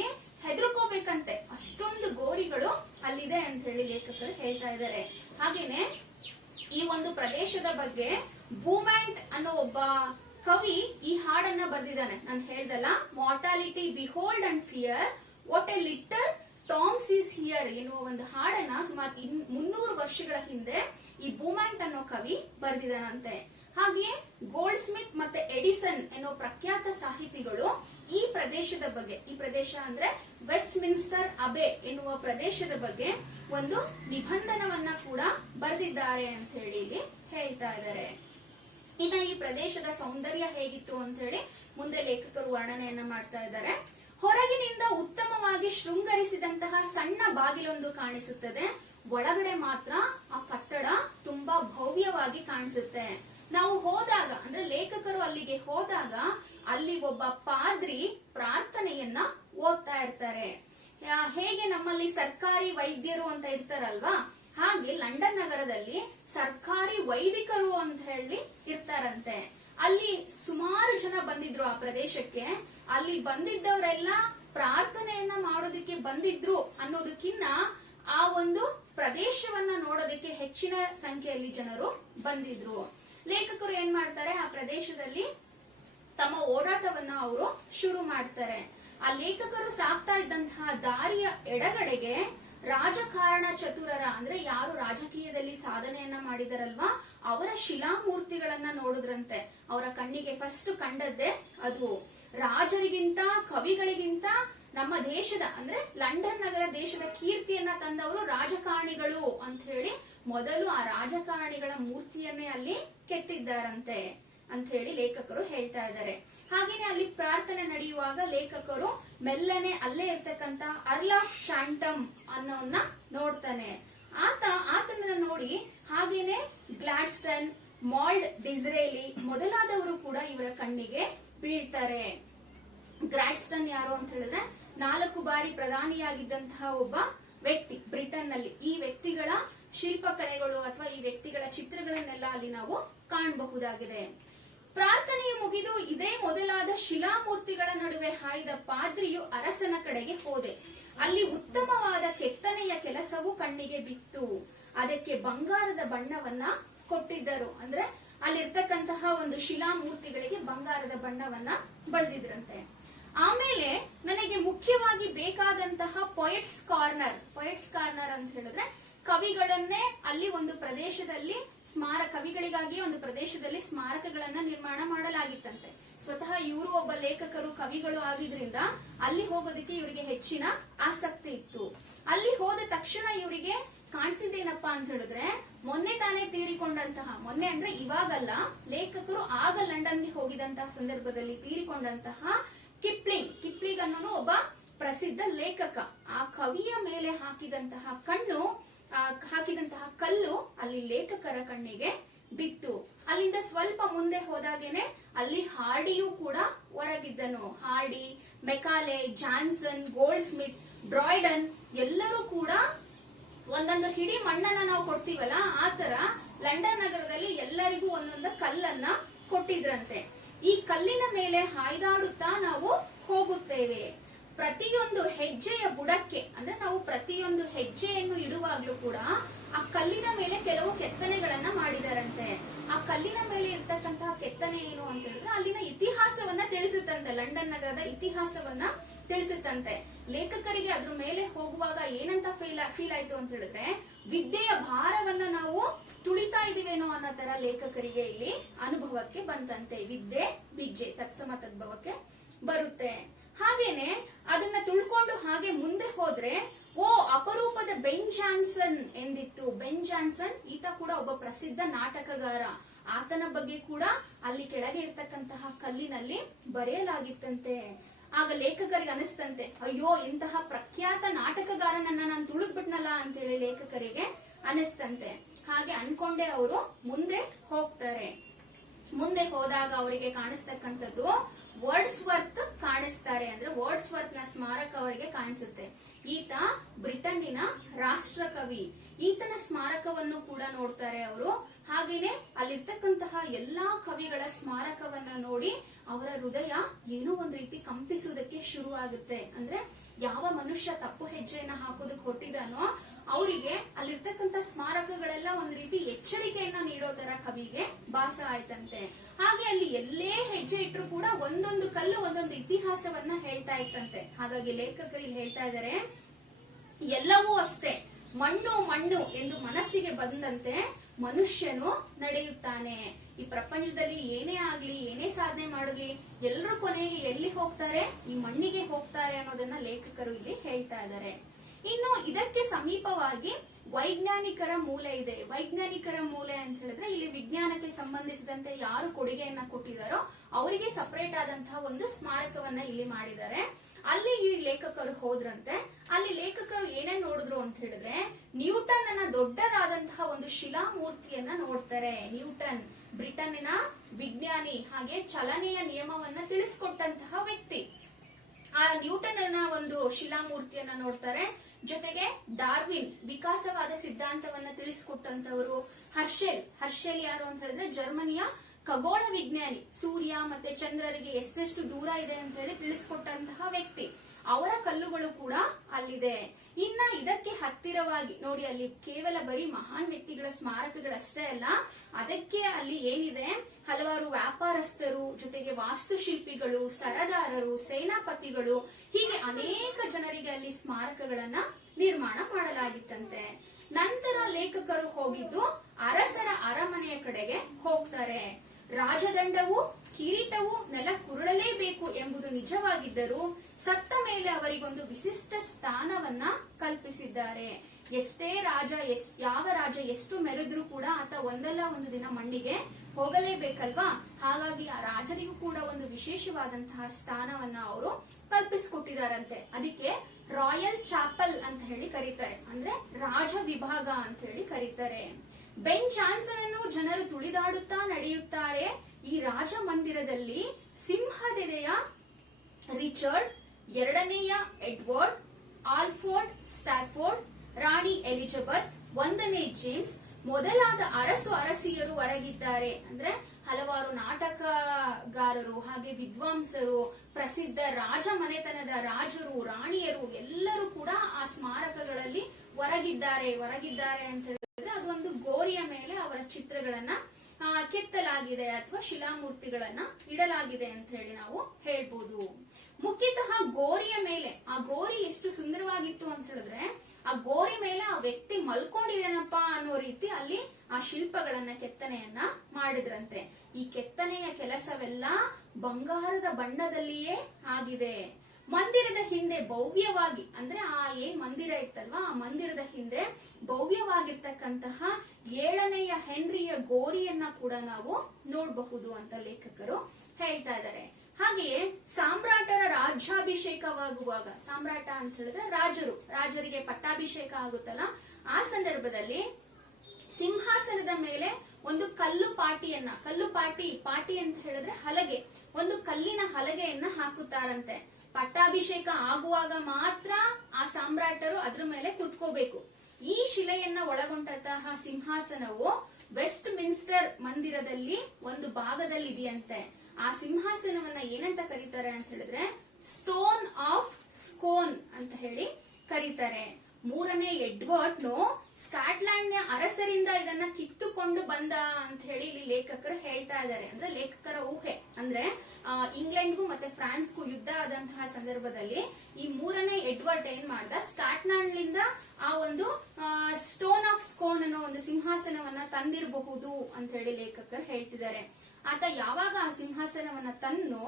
ಹೆದರ್ಕೋಬೇಕಂತೆ, ಅಷ್ಟೊಂದು ಗೋರಿಗಳು ಅಲ್ಲಿದೆ ಅಂತ ಹೇಳಿ ಲೇಖಕರು ಹೇಳ್ತಾ ಇದ್ದಾರೆ. ಹಾಗೇನೆ ಈ ಒಂದು ಪ್ರದೇಶದ ಬಗ್ಗೆ ಬೂಮ್ಯಾಂಟ್ ಅನ್ನೋ ಒಬ್ಬ ಕವಿ ಈ ಹಾಡನ್ನ ಬರೆದಿದ್ದಾನೆ. ನಾನು ಹೇಳ್ದಲ್ಲ, mortality behold and fear what A litre Toms is here ಎನ್ನುವ ಒಂದು ಹಾಡನ್ನ ಸುಮಾರು 300 ವರ್ಷಗಳ ಹಿಂದೆ ಈ ಬೂಮ್ಯಾಂಟ್ ಅನ್ನೋ ಕವಿ ಬರೆದಿದ್ದಾನಂತೆ. ಹಾಗೆಯೇ ಗೋಲ್ಡ್ ಸ್ಮಿತ್ ಮತ್ತೆ ಎಡಿಸನ್ ಎನ್ನುವ ಪ್ರಖ್ಯಾತ ಸಾಹಿತಿಗಳು ಈ ಪ್ರದೇಶದ ಬಗ್ಗೆ, ಈ ಪ್ರದೇಶ ಅಂದ್ರೆ ವೆಸ್ಟ್ ಮಿನ್ಸ್ಟರ್ ಅಬೆ ಎನ್ನುವ ಪ್ರದೇಶದ ಬಗ್ಗೆ ಒಂದು ನಿಬಂಧನವನ್ನ ಕೂಡ ಬರೆದಿದ್ದಾರೆ ಅಂತ ಹೇಳಿ ಇಲ್ಲಿ ಹೇಳ್ತಾ ಇದ್ದಾರೆ. ಈಗ ಈ ಪ್ರದೇಶದ ಸೌಂದರ್ಯ ಹೇಗಿತ್ತು ಅಂತ ಹೇಳಿ ಮುಂದೆ ಲೇಖಕರು ವರ್ಣನೆಯನ್ನ ಮಾಡ್ತಾ ಇದ್ದಾರೆ. ಹೊರಗಿನಿಂದ ಉತ್ತಮವಾಗಿ ಶೃಂಗರಿಸಿದಂತಹ ಸಣ್ಣ ಬಾಗಿಲೊಂದು ಕಾಣಿಸುತ್ತದೆ. ಒಳಗಡೆ ಮಾತ್ರ ಆ ಕಟ್ಟಡ ತುಂಬಾ ಭವ್ಯವಾಗಿ ಕಾಣಿಸುತ್ತೆ. ನಾವು ಹೋದಾಗ, ಅಂದ್ರೆ ಲೇಖಕರು ಅಲ್ಲಿಗೆ ಹೋದಾಗ, ಅಲ್ಲಿ ಒಬ್ಬ ಪಾದ್ರಿ ಪ್ರಾರ್ಥನೆಯನ್ನ ಓದ್ತಾ ಇರ್ತಾರೆ. ಹೇಗೆ ನಮ್ಮಲ್ಲಿ ಸರ್ಕಾರಿ ವೈದ್ಯರು ಅಂತ ಇರ್ತಾರಲ್ವಾ, ಹಾಗೆ ಲಂಡನ್ ನಗರದಲ್ಲಿ ಸರ್ಕಾರಿ ವೈದಿಕರು ಅಂತ ಹೇಳಿ ಇರ್ತಾರಂತೆ. ಅಲ್ಲಿ ಸುಮಾರು ಜನ ಬಂದಿದ್ರು ಆ ಪ್ರದೇಶಕ್ಕೆ. ಅಲ್ಲಿ ಬಂದಿದ್ದವರೆಲ್ಲ ಪ್ರಾರ್ಥನೆಯನ್ನ ಮಾಡೋದಕ್ಕೆ ಬಂದಿದ್ರು ಅನ್ನೋದಕ್ಕಿಂತ ಆ ಒಂದು ಪ್ರದೇಶವನ್ನ ನೋಡೋದಕ್ಕೆ ಹೆಚ್ಚಿನ ಸಂಖ್ಯೆಯಲ್ಲಿ ಜನರು ಬಂದಿದ್ರು. ಲೇಖಕರು ಏನ್ ಮಾಡ್ತಾರೆ, ಆ ಪ್ರದೇಶದಲ್ಲಿ ತಮ್ಮ ಓಡಾಟವನ್ನ ಅವರು ಶುರು ಮಾಡ್ತಾರೆ. ಆ ಲೇಖಕರು ಸಾಕ್ತಾ ಇದ್ದಂತಹ ದಾರಿಯ ಎಡಗಡೆಗೆ ರಾಜಕಾರಣ ಚತುರರ, ಅಂದ್ರೆ ಯಾರು ರಾಜಕೀಯದಲ್ಲಿ ಸಾಧನೆಯನ್ನ ಮಾಡಿದಾರಲ್ವಾ ಅವರ ಶಿಲಾಮೂರ್ತಿಗಳನ್ನ ನೋಡಿದ್ರಂತೆ. ಅವರ ಕಣ್ಣಿಗೆ ಫಸ್ಟ್ ಕಂಡದ್ದೇ ಅದು. ರಾಜರಿಗಿಂತ, ಕವಿಗಳಿಗಿಂತ ನಮ್ಮ ದೇಶದ, ಅಂದ್ರೆ ಲಂಡನ್ ನಗರ ದೇಶದ ಕೀರ್ತಿಯನ್ನ ತಂದವರು ರಾಜಕಾರಣಿಗಳು ಅಂತ ಹೇಳಿ ಮೊದಲು ಆ ರಾಜಕಾರಣಿಗಳ ಮೂರ್ತಿಯನ್ನೇ ಅಲ್ಲಿ ಕೆತ್ತಿದ್ದಾರಂತೆ ಅಂತ ಹೇಳಿ ಲೇಖಕರು ಹೇಳ್ತಾ ಇದ್ದಾರೆ. ಹಾಗೇನೆ ಅಲ್ಲಿ ಪ್ರಾರ್ಥನೆ ನಡೆಯುವಾಗ ಲೇಖಕರು ಮೆಲ್ಲನೆ ಅಲ್ಲೇ ಇರ್ತಕ್ಕಂತ ಅರ್ಲ್ ಆಫ್ ಚಾಂಟಮ್ ಅನ್ನೋನ್ನ ನೋಡ್ತಾನೆ. ಆತನ ನೋಡಿ ಹಾಗೇನೆ ಗ್ಲಾಡ್ಸ್ಟನ್, ಮಾಲ್ಡ್ ಡಿಸ್ರೇಲಿ ಮೊದಲಾದವರು ಕೂಡ ಇವರ ಕಣ್ಣಿಗೆ ಬೀಳ್ತಾರೆ. ಗ್ಲಾಡ್ಸ್ಟನ್ ಯಾರು ಅಂತ ಹೇಳಿದ್ರೆ 4 ಬಾರಿ ಪ್ರಧಾನಿಯಾಗಿದ್ದಂತಹ ಒಬ್ಬ ವ್ಯಕ್ತಿ ಬ್ರಿಟನ್ ನಲ್ಲಿ. ಈ ವ್ಯಕ್ತಿಗಳ ಶಿಲ್ಪಕಲೆಗಳು ಅಥವಾ ಈ ವ್ಯಕ್ತಿಗಳ ಚಿತ್ರಗಳನ್ನೆಲ್ಲ ಅಲ್ಲಿ ನಾವು ಕಾಣಬಹುದಾಗಿದೆ. ಪ್ರಾರ್ಥನೆಯು ಮುಗಿದು ಇದೇ ಮೊದಲಾದ ಶಿಲಾಮೂರ್ತಿಗಳ ನಡುವೆ ಹಾಯ್ದ ಪಾದ್ರಿಯು ಅರಸನ ಕಡೆಗೆ ಹೋದೆ. ಅಲ್ಲಿ ಉತ್ತಮವಾದ ಕೆತ್ತನೆಯ ಕೆಲಸವು ಕಣ್ಣಿಗೆ ಬಿತ್ತು. ಅದಕ್ಕೆ ಬಂಗಾರದ ಬಣ್ಣವನ್ನ ಕೊಟ್ಟಿದ್ದರು. ಅಂದ್ರೆ ಅಲ್ಲಿರ್ತಕ್ಕಂತಹ ಒಂದು ಶಿಲಾಮೂರ್ತಿಗಳಿಗೆ ಬಂಗಾರದ ಬಣ್ಣವನ್ನ ಬಳಿದಿದ್ರಂತೆ. ಆಮೇಲೆ ನನಗೆ ಮುಖ್ಯವಾಗಿ ಬೇಕಾದಂತಹ ಪೊಯೆಟ್ಸ್ ಕಾರ್ನರ್ ಅಂತ ಹೇಳಿದ್ರೆ ಕವಿಗಳನ್ನೇ ಅಲ್ಲಿ ಒಂದು ಪ್ರದೇಶದಲ್ಲಿ ಕವಿಗಳಿಗಾಗಿ ಒಂದು ಪ್ರದೇಶದಲ್ಲಿ ಸ್ಮಾರಕಗಳನ್ನ ನಿರ್ಮಾಣ ಮಾಡಲಾಗಿತ್ತಂತೆ. ಸ್ವತಃ ಇವರು ಒಬ್ಬ ಲೇಖಕರು, ಕವಿಗಳು ಆಗಿದ್ರಿಂದ ಅಲ್ಲಿ ಹೋಗೋದಕ್ಕೆ ಇವರಿಗೆ ಹೆಚ್ಚಿನ ಆಸಕ್ತಿ ಇತ್ತು. ಅಲ್ಲಿ ಹೋದ ತಕ್ಷಣ ಇವರಿಗೆ ಕಾಣಿಸಿದ್ದೇನಪ್ಪಾ ಅಂತ ಹೇಳಿದ್ರೆ, ಮೊನ್ನೆ ತಾನೇ ತೀರಿಕೊಂಡಂತಹ, ಮೊನ್ನೆ ಅಂದ್ರೆ ಇವಾಗಲ್ಲ, ಲೇಖಕರು ಆಗ ಲಂಡನ್ಗೆ ಹೋಗಿದಂತಹ ಸಂದರ್ಭದಲ್ಲಿ ತೀರಿಕೊಂಡಂತಹ ಕಿಪ್ಲಿಂಗ್ ಅನ್ನೋನು ಒಬ್ಬ ಪ್ರಸಿದ್ಧ ಲೇಖಕ. ಆ ಕವಿಯ ಮೇಲೆ ಹಾಕಿದಂತಹ ಕಲ್ಲು ಅಲ್ಲಿ ಲೇಖಕರ ಕಣ್ಣಿಗೆ ಬಿತ್ತು. ಅಲ್ಲಿಂದ ಸ್ವಲ್ಪ ಮುಂದೆ ಹೋದಾಗೇನೆ ಅಲ್ಲಿ ಹಾರ್ಡಿಯೂ ಕೂಡ ಹೊರಗಿದ್ದನು. Hardy, Macaulay, Johnson, Goldsmith, Dryden ಎಲ್ಲರೂ ಕೂಡ ಒಂದೊಂದು ಹಿಡಿ ಮಣ್ಣನ್ನ ನಾವು ಕೊಡ್ತೀವಲ್ಲ, ಆತರ ಲಂಡನ್ ನಗರದಲ್ಲಿ ಎಲ್ಲರಿಗೂ ಒಂದೊಂದು ಕಲ್ಲನ್ನ ಕೊಟ್ಟಿದ್ರಂತೆ. ಈ ಕಲ್ಲಿನ ಮೇಲೆ ಹಾಯ್ದಾಡುತ್ತಾ ನಾವು ಹೋಗುತ್ತೇವೆ. ಪ್ರತಿಯೊಂದು ಹೆಜ್ಜೆಯ ಬುಡಕ್ಕೆ, ಅಂದ್ರೆ ನಾವು ಪ್ರತಿಯೊಂದು ಹೆಜ್ಜೆಯನ್ನು ಇಡುವಾಗ್ಲೂ ಕೂಡ ಆ ಕಲ್ಲಿನ ಮೇಲೆ ಕೆಲವು ಕೆತ್ತನೆಗಳನ್ನ ಮಾಡಿದಾರಂತೆ. ಆ ಕಲ್ಲಿನ ಮೇಲೆ ಇರ್ತಕ್ಕಂತಹ ಕೆತ್ತನೆ ಏನು ಅಂತ ಹೇಳಿದ್ರೆ ಅಲ್ಲಿನ ಇತಿಹಾಸವನ್ನ ತಿಳಿಸುತ್ತಂತೆ, ಲಂಡನ್ ನಗರದ ಇತಿಹಾಸವನ್ನ ತಿಳಿಸುತ್ತಂತೆ. ಲೇಖಕರಿಗೆ ಅದ್ರ ಮೇಲೆ ಹೋಗುವಾಗ ಏನಂತ ಫೀಲ್ ಆಯ್ತು ಅಂತ ಹೇಳಿದ್ರೆ, ವಿದ್ಯೆಯ ಭಾರವನ್ನ ನಾವು ತುಳಿತಾ ಇದೀವೇನೋ ಅನ್ನೋ ತರ ಲೇಖಕರಿಗೆ ಇಲ್ಲಿ ಅನುಭವಕ್ಕೆ ಬಂತಂತೆ. ವಿದ್ಯೆ ತತ್ಸಮ ತದ್ಭವಕ್ಕೆ ಬರುತ್ತೆ. ಹಾಗೇನೆ ಅದನ್ನ ತುಳ್ಕೊಂಡು ಹಾಗೆ ಮುಂದೆ ಹೋದ್ರೆ ಓ ಅಪರೂಪದ ಬೆನ್ ಜಾನ್ಸನ್ ಎಂದಿತ್ತು. ಬೆನ್ ಜಾನ್ಸನ್ ಈತ ಕೂಡ ಒಬ್ಬ ಪ್ರಸಿದ್ಧ ನಾಟಕಗಾರ. ಆತನ ಬಗ್ಗೆ ಕೂಡ ಅಲ್ಲಿ ಕೆಳಗೆ ಇರ್ತಕ್ಕಂತಹ ಕಲ್ಲಿನಲ್ಲಿ ಬರೆಯಲಾಗಿತ್ತಂತೆ. ಆಗ ಲೇಖಕರಿಗೆ ಅನಿಸ್ತಂತೆ, ಅಯ್ಯೋ ಇಂತಹ ಪ್ರಖ್ಯಾತ ನಾಟಕಗಾರನನ್ನ ನಾನು ತುಳುಕ್ಬಿಟ್ನಲ್ಲ ಅಂತೇಳಿ ಲೇಖಕರಿಗೆ ಅನಿಸ್ತಂತೆ. ಹಾಗೆ ಅನ್ಕೊಂಡೆ ಅವರು ಮುಂದೆ ಹೋಗ್ತಾರೆ. ಮುಂದೆ ಹೋದಾಗ ಅವರಿಗೆ ಕಾಣಿಸ್ತಕ್ಕಂಥದ್ದು ವರ್ಡ್ಸ್ ವರ್ತ್ ಕಾಣಿಸ್ತಾರೆ. ಅಂದ್ರೆ ವರ್ಡ್ಸ್ ವರ್ತ್ ನ ಸ್ಮಾರಕ ಅವರಿಗೆ ಕಾಣಿಸುತ್ತೆ. ಈತ ಬ್ರಿಟನ್ನಿನ ರಾಷ್ಟ್ರಕವಿ. ಈತನ ಸ್ಮಾರಕವನ್ನು ಕೂಡ ನೋಡ್ತಾರೆ ಅವರು. ಹಾಗೇನೆ ಅಲ್ಲಿರ್ತಕ್ಕಂತಹ ಎಲ್ಲಾ ಕವಿಗಳ ಸ್ಮಾರಕವನ್ನ ನೋಡಿ ಅವರ ಹೃದಯ ಏನೋ ಒಂದ್ ರೀತಿ ಕಂಪಿಸುವುದಕ್ಕೆ ಶುರು ಆಗುತ್ತೆ. ಅಂದ್ರೆ ಯಾವ ಮನುಷ್ಯ ತಪ್ಪು ಹೆಜ್ಜೆಯನ್ನ ಹಾಕೋದಕ್ಕೆ ಹೊರಟಿದಾನೋ ಅವರಿಗೆ ಅಲ್ಲಿರ್ತಕ್ಕಂಥ ಸ್ಮಾರಕಗಳೆಲ್ಲ ಒಂದ್ ರೀತಿ ಎಚ್ಚರಿಕೆಯನ್ನ ನೀಡೋ ತರ ಕವಿಗೆ ಭಾಸ ಆಯ್ತಂತೆ. ಹಾಗೆ ಅಲ್ಲಿ ಎಲ್ಲೇ ಹೆಜ್ಜೆ ಇಟ್ರು ಕೂಡ ಒಂದೊಂದು ಕಲ್ಲು ಒಂದೊಂದು ಇತಿಹಾಸವನ್ನ ಹೇಳ್ತಾ ಇತ್ತಂತೆ. ಹಾಗಾಗಿ ಲೇಖಕರು ಇಲ್ಲಿ ಹೇಳ್ತಾ ಇದ್ದಾರೆ, ಎಲ್ಲವೂ ಅಷ್ಟೇ ಮಣ್ಣು ಮಣ್ಣು ಎಂದು ಮನಸ್ಸಿಗೆ ಬಂದಂತೆ ಮನುಷ್ಯನು ನಡೆಯುತ್ತಾನೆ. ಈ ಪ್ರಪಂಚದಲ್ಲಿ ಏನೇ ಆಗ್ಲಿ, ಏನೇ ಸಾಧನೆ ಮಾಡಲಿ, ಎಲ್ಲರೂ ಕೊನೆಗೆ ಎಲ್ಲಿ ಹೋಗ್ತಾರೆ? ಈ ಮಣ್ಣಿಗೆ ಹೋಗ್ತಾರೆ ಅನ್ನೋದನ್ನ ಲೇಖಕರು ಇಲ್ಲಿ ಹೇಳ್ತಾ ಇದ್ದಾರೆ. ಇನ್ನು ಇದಕ್ಕೆ ಸಮೀಪವಾಗಿ ವೈಜ್ಞಾನಿಕರ ಮೂಲೆ ಇದೆ. ವೈಜ್ಞಾನಿಕರ ಮೂಲೆ ಅಂತ ಹೇಳಿದ್ರೆ ಇಲ್ಲಿ ವಿಜ್ಞಾನಕ್ಕೆ ಸಂಬಂಧಿಸಿದಂತೆ ಯಾರು ಕೊಡುಗೆಯನ್ನ ಕೊಟ್ಟಿದಾರೋ ಅವರಿಗೆ ಸಪರೇಟ್ ಆದಂತಹ ಒಂದು ಸ್ಮಾರಕವನ್ನ ಇಲ್ಲಿ ಮಾಡಿದ್ದಾರೆ. ಅಲ್ಲಿ ಈ ಲೇಖಕರು ಹೋದ್ರಂತೆ. ಅಲ್ಲಿ ಲೇಖಕರು ಏನೇನ್ ನೋಡಿದ್ರು ಅಂತ ಹೇಳಿದ್ರೆ, ನ್ಯೂಟನ್ ಅನ್ನ ದೊಡ್ಡದಾದಂತಹ ಒಂದು ಶಿಲಾಮೂರ್ತಿಯನ್ನ ನೋಡ್ತಾರೆ. ನ್ಯೂಟನ್ ಬ್ರಿಟನ್ನಿನ ವಿಜ್ಞಾನಿ, ಹಾಗೆ ಚಲನೆಯ ನಿಯಮವನ್ನ ತಿಳಿಸ್ಕೊಟ್ಟಂತಹ ವ್ಯಕ್ತಿ. ಆ ನ್ಯೂಟನ್ ಅನ್ನ ಒಂದು ಶಿಲಾಮೂರ್ತಿಯನ್ನ ನೋಡ್ತಾರೆ. ಜೊತೆಗೆ ಡಾರ್ವಿನ್ ವಿಕಾಸವಾದ ಸಿದ್ಧಾಂತವನ್ನ ತಿಳಿಸಿಕೊಟ್ಟಂತವರು. ಹರ್ಷೆಲ್ ಯಾರು ಅಂತ ಹೇಳಿದ್ರೆ ಜರ್ಮನಿಯ ಖಗೋಳ ವಿಜ್ಞಾನಿ. ಸೂರ್ಯ ಮತ್ತೆ ಚಂದ್ರರಿಗೆ ಎಷ್ಟೆಷ್ಟು ದೂರ ಇದೆ ಅಂತ ಹೇಳಿ ತಿಳಿಸ್ಕೊಟ್ಟಂತಹ ವ್ಯಕ್ತಿ. ಅವರ ಕಲ್ಲುಗಳು ಕೂಡ ಅಲ್ಲಿದೆ. ಇನ್ನ ಇದಕ್ಕೆ ಹತ್ತಿರವಾಗಿ ನೋಡಿ, ಅಲ್ಲಿ ಕೇವಲ ಬರೀ ಮಹಾನ್ ವ್ಯಕ್ತಿಗಳ ಸ್ಮಾರಕಗಳಷ್ಟೇ ಅಲ್ಲ, ಅದಕ್ಕೆ ಅಲ್ಲಿ ಏನಿದೆ, ಹಲವಾರು ವ್ಯಾಪಾರಸ್ಥರು, ಜೊತೆಗೆ ವಾಸ್ತುಶಿಲ್ಪಿಗಳು, ಸರದಾರರು, ಸೇನಾಪತಿಗಳು, ಹೀಗೆ ಅನೇಕ ಜನರಿಗೆ ಅಲ್ಲಿ ಸ್ಮಾರಕಗಳನ್ನ ನಿರ್ಮಾಣ ಮಾಡಲಾಗಿತ್ತಂತೆ. ನಂತರ ಲೇಖಕರು ಹೋಗಿದ್ದು ಅರಸರ ಅರಮನೆಯ ಕಡೆಗೆ ಹೋಗ್ತಾರೆ. ರಾಜದಂಡವು ಕಿರೀಟವು ನೆಲ ಕುರುಳಲೇಬೇಕು ಎಂಬುದು ನಿಜವಾಗಿದ್ದರೂ ಸತ್ತ ಮೇಲೆ ಅವರಿಗೊಂದು ವಿಶಿಷ್ಟ ಸ್ಥಾನವನ್ನ ಕಲ್ಪಿಸಿದ್ದಾರೆ. ಎಷ್ಟೇ ರಾಜ ಯಾವ ರಾಜ ಎಷ್ಟು ಮೆರೆದ್ರೂ ಕೂಡ ಆತ ಒಂದಲ್ಲ ಒಂದು ದಿನ ಮಣ್ಣಿಗೆ ಹೋಗಲೇಬೇಕಲ್ವಾ. ಹಾಗಾಗಿ ಆ ರಾಜರಿಗೂ ಕೂಡ ಒಂದು ವಿಶೇಷವಾದಂತಹ ಸ್ಥಾನವನ್ನ ಅವರು ಕಲ್ಪಿಸಿಕೊಟ್ಟಿದಾರಂತೆ. ಅದಕ್ಕೆ ರಾಯಲ್ ಚಾಪಲ್ ಅಂತ ಹೇಳಿ ಕರೀತಾರೆ. ಅಂದ್ರೆ ರಾಜ ವಿಭಾಗ ಅಂತ ಹೇಳಿ ಕರೀತಾರೆ. ಬೆನ್ ಜಾನ್ಸನ್ ಅನ್ನು ಜನರು ತುಳಿದಾಡುತ್ತಾ ನಡೆಯುತ್ತಾರೆ. ಈ ರಾಜ ಮಂದಿರದಲ್ಲಿ ಸಿಂಹದೆದೆಯ ರಿಚರ್ಡ್, ಎರಡನೆಯ ಎಡ್ವರ್ಡ್, ಆಲ್ಫೋರ್ಡ್ ಸ್ಟಾಫೋರ್ಡ್, ರಾಣಿ ಎಲಿಜಬೆತ್, 1ನೇ ಜೇಮ್ಸ್ ಮೊದಲಾದ ಅರಸಿಯರು ಹೊರಗಿದ್ದಾರೆ. ಅಂದ್ರೆ ಹಲವಾರು ನಾಟಕಗಾರರು, ಹಾಗೆ ವಿದ್ವಾಂಸರು, ಪ್ರಸಿದ್ಧ ರಾಜ ಮನೆತನದ ರಾಜರು, ರಾಣಿಯರು ಎಲ್ಲರೂ ಕೂಡ ಆ ಸ್ಮಾರಕಗಳಲ್ಲಿ ಹೊರಗಿದ್ದಾರೆ ಅಂತ ಹೇಳಿದ್ರೆ ಅದೊಂದು ಗೋರಿಯ ಮೇಲೆ ಅವರ ಚಿತ್ರಗಳನ್ನ ಕೆತ್ತಲಾಗಿದೆ ಅಥವಾ ಶಿಲಾಮೂರ್ತಿಗಳನ್ನ ಇಡಲಾಗಿದೆ ಅಂತ ಹೇಳಿ ನಾವು ಹೇಳ್ಬೋದು. ಮುಖ್ಯತಃ ಗೋರಿಯ ಮೇಲೆ, ಆ ಗೋರಿ ಎಷ್ಟು ಸುಂದರವಾಗಿತ್ತು ಅಂತ ಹೇಳಿದ್ರೆ ಆ ಗೋರಿ ಮೇಲೆ ಆ ವ್ಯಕ್ತಿ ಮಲ್ಕೊಂಡಿದ್ದೇನಪ್ಪ ಅನ್ನೋ ರೀತಿ ಅಲ್ಲಿ ಆ ಶಿಲ್ಪಗಳನ್ನ ಕೆತ್ತನೆಯನ್ನ ಮಾಡಿದ್ರಂತೆ. ಈ ಕೆತ್ತನೆಯ ಕೆಲಸವೆಲ್ಲ ಬಂಗಾರದ ಬಣ್ಣದಲ್ಲಿಯೇ ಆಗಿದೆ. ಮಂದಿರದ ಹಿಂದೆ ಭವ್ಯವಾಗಿ, ಅಂದ್ರೆ ಆ ಏನ್ ಮಂದಿರ ಇತ್ತಲ್ವಾ, ಆ ಮಂದಿರದ ಹಿಂದೆ ಭವ್ಯವಾಗಿರ್ತಕ್ಕಂತಹ 7ನೆಯ ಹೆನ್ರಿಯ ಗೋರಿಯನ್ನ ಕೂಡ ನಾವು ನೋಡಬಹುದು ಅಂತ ಲೇಖಕರು ಹೇಳ್ತಾ ಇದ್ದಾರೆ. ಹಾಗೆಯೇ ಸಾಮ್ರಾಟರ ರಾಜ್ಯಾಭಿಷೇಕವಾಗುವಾಗ, ಸಾಮ್ರಾಟ ಅಂತ ಹೇಳಿದ್ರೆ ರಾಜರಿಗೆ ಪಟ್ಟಾಭಿಷೇಕ ಆಗುತ್ತಲ್ಲ, ಆ ಸಂದರ್ಭದಲ್ಲಿ ಸಿಂಹಾಸನದ ಮೇಲೆ ಒಂದು ಕಲ್ಲು ಪಾಟಿ ಅಂತ ಹೇಳಿದ್ರೆ ಹಲಗೆ, ಒಂದು ಕಲ್ಲಿನ ಹಲಗೆಯನ್ನ ಹಾಕುತ್ತಾರಂತೆ. ಪಟ್ಟಾಭಿಷೇಕ ಆಗುವಾಗ ಮಾತ್ರ ಆ ಸಾಮ್ರಾಟರು ಅದ್ರ ಮೇಲೆ ಕುತ್ಕೋಬೇಕು. ಈ ಶಿಲೆಯನ್ನ ಒಳಗೊಂಡಂತಹ ಸಿಂಹಾಸನವು ವೆಸ್ಟ್ ಮಿನ್ಸ್ಟರ್ ಮಂದಿರದಲ್ಲಿ ಒಂದು ಭಾಗದಲ್ಲಿ ಇದೆಯಂತೆ. ಆ ಸಿಂಹಾಸನವನ್ನ ಏನಂತ ಕರೀತಾರೆ ಅಂತ ಹೇಳಿದ್ರೆ ಸ್ಟೋನ್ ಆಫ್ ಸ್ಕೋನ್ ಅಂತ ಹೇಳಿ ಕರೀತಾರೆ. 3ನೇ ಎಡ್ವರ್ಡ್ನು ಸ್ಕಾಟ್ಲ್ಯಾಂಡ್ ನ ಅರಸರಿಂದ ಇದನ್ನ ಕಿತ್ತುಕೊಂಡು ಬಂದ ಅಂತ ಹೇಳಿ ಇಲ್ಲಿ ಲೇಖಕರು ಹೇಳ್ತಾ ಇದ್ದಾರೆ. ಅಂದ್ರೆ ಲೇಖಕರ ಊಹೆ, ಅಂದ್ರೆ ಇಂಗ್ಲೆಂಡ್ಗೂ ಮತ್ತೆ ಫ್ರಾನ್ಸ್ಗೂ ಯುದ್ಧ ಆದಂತಹ ಸಂದರ್ಭದಲ್ಲಿ ಈ 3ನೇ ಎಡ್ವರ್ಡ್ ಏನ್ ಮಾಡ್ದ, ಸ್ಕಾಟ್ಲ್ಯಾಂಡ್ ನಿಂದ ಆ ಒಂದು ಸ್ಟೋನ್ ಆಫ್ ಸ್ಕೋನ್ ಅನ್ನೋ ಒಂದು ಸಿಂಹಾಸನವನ್ನ ತಂದಿರಬಹುದು ಅಂತ ಹೇಳಿ ಲೇಖಕರು ಹೇಳ್ತಿದ್ದಾರೆ. ಆತ ಯಾವಾಗ ಆ ಸಿಂಹಾಸನವನ್ನ ತನ್ನೋ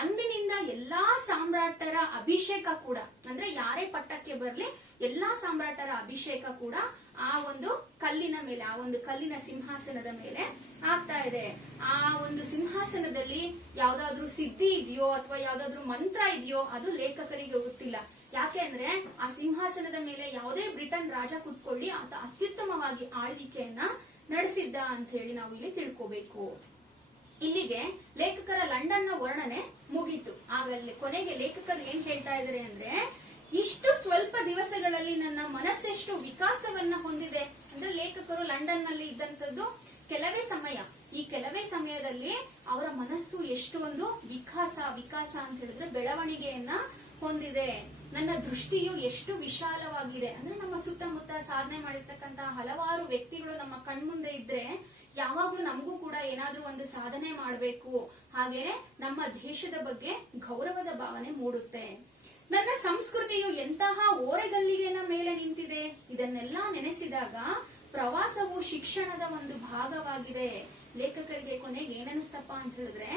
ಅಂದಿನಿಂದ ಎಲ್ಲಾ ಸಾಮ್ರಾಟರ ಅಭಿಷೇಕ ಕೂಡ, ಅಂದ್ರೆ ಯಾರೇ ಪಟ್ಟಕ್ಕೆ ಬರ್ಲಿ ಎಲ್ಲಾ ಸಾಮ್ರಾಟರ ಅಭಿಷೇಕ ಕೂಡ ಆ ಒಂದು ಕಲ್ಲಿನ ಮೇಲೆ, ಆ ಒಂದು ಕಲ್ಲಿನ ಸಿಂಹಾಸನದ ಮೇಲೆ ಆಗ್ತಾ ಇದೆ. ಆ ಒಂದು ಸಿಂಹಾಸನದಲ್ಲಿ ಯಾವ್ದಾದ್ರು ಸಿದ್ಧಿ ಇದೆಯೋ ಅಥವಾ ಯಾವ್ದಾದ್ರು ಮಂತ್ರ ಇದೆಯೋ ಅದು ಲೇಖಕರಿಗೆ ಗೊತ್ತಿಲ್ಲ. ಯಾಕೆ ಅಂದ್ರೆ ಆ ಸಿಂಹಾಸನದ ಮೇಲೆ ಯಾವುದೇ ಬ್ರಿಟನ್ ರಾಜ ಕೂತ್ಕೊಳ್ಳಿ ಆತ ಅತ್ಯುತ್ತಮವಾಗಿ ಆಳ್ವಿಕೆಯನ್ನ ನಡೆಸಿದ್ದ ಅಂತ ಹೇಳಿ ನಾವು ಇಲ್ಲಿ ತಿಳ್ಕೋಬೇಕು. ಇಲ್ಲಿಗೆ ಲೇಖಕರ ಲಂಡನ್ ನ ವರ್ಣನೆ ಮುಗೀತು. ಆಗಲೇ ಕೊನೆಗೆ ಲೇಖಕರು ಏನ್ ಹೇಳ್ತಾ ಇದಾರೆ ಅಂದ್ರೆ, ಇಷ್ಟು ಸ್ವಲ್ಪ ದಿವಸಗಳಲ್ಲಿ ನನ್ನ ಮನಸ್ಸೆಷ್ಟು ವಿಕಾಸವನ್ನ ಹೊಂದಿದೆ ಅಂದ್ರೆ, ಲೇಖಕರು ಲಂಡನ್ ನಲ್ಲಿ ಇದ್ದಂತದ್ದು ಕೆಲವೇ ಸಮಯ. ಈ ಕೆಲವೇ ಸಮಯದಲ್ಲಿ ಅವರ ಮನಸ್ಸು ಎಷ್ಟು ಒಂದು ವಿಕಾಸ ಅಂತ ಹೇಳಿದ್ರೆ ಬೆಳವಣಿಗೆಯನ್ನ ಹೊಂದಿದೆ. ನನ್ನ ದೃಷ್ಟಿಯು ಎಷ್ಟು ವಿಶಾಲವಾಗಿದೆ ಅಂದ್ರೆ, ನಮ್ಮ ಸುತ್ತಮುತ್ತ ಸಾಧನೆ ಮಾಡಿರ್ತಕ್ಕಂತಹ ಹಲವಾರು ವ್ಯಕ್ತಿಗಳು ನಮ್ಮ ಕಣ್ಮುಂದೆ ಇದ್ರೆ ಯಾವಾಗ್ಲೂ ನಮಗೂ ಕೂಡ ಏನಾದ್ರೂ ಒಂದು ಸಾಧನೆ ಮಾಡಬೇಕು, ಹಾಗೇನೆ ನಮ್ಮ ದೇಶದ ಬಗ್ಗೆ ಗೌರವದ ಭಾವನೆ ಮೂಡುತ್ತೆ. ನನ್ನ ಸಂಸ್ಕೃತಿಯು ಎಂತಹ ಓರೆಗಲ್ಲಿಗೆನ ಮೇಲೆ ನಿಂತಿದೆ. ಇದನ್ನೆಲ್ಲ ನೆನೆಸಿದಾಗ ಪ್ರವಾಸವು ಶಿಕ್ಷಣದ ಒಂದು ಭಾಗವಾಗಿದೆ. ಲೇಖಕರಿಗೆ ಕೊನೆಗೆ ಏನನ್ನಿಸ್ತಪ್ಪ ಅಂತ ಹೇಳಿದ್ರೆ,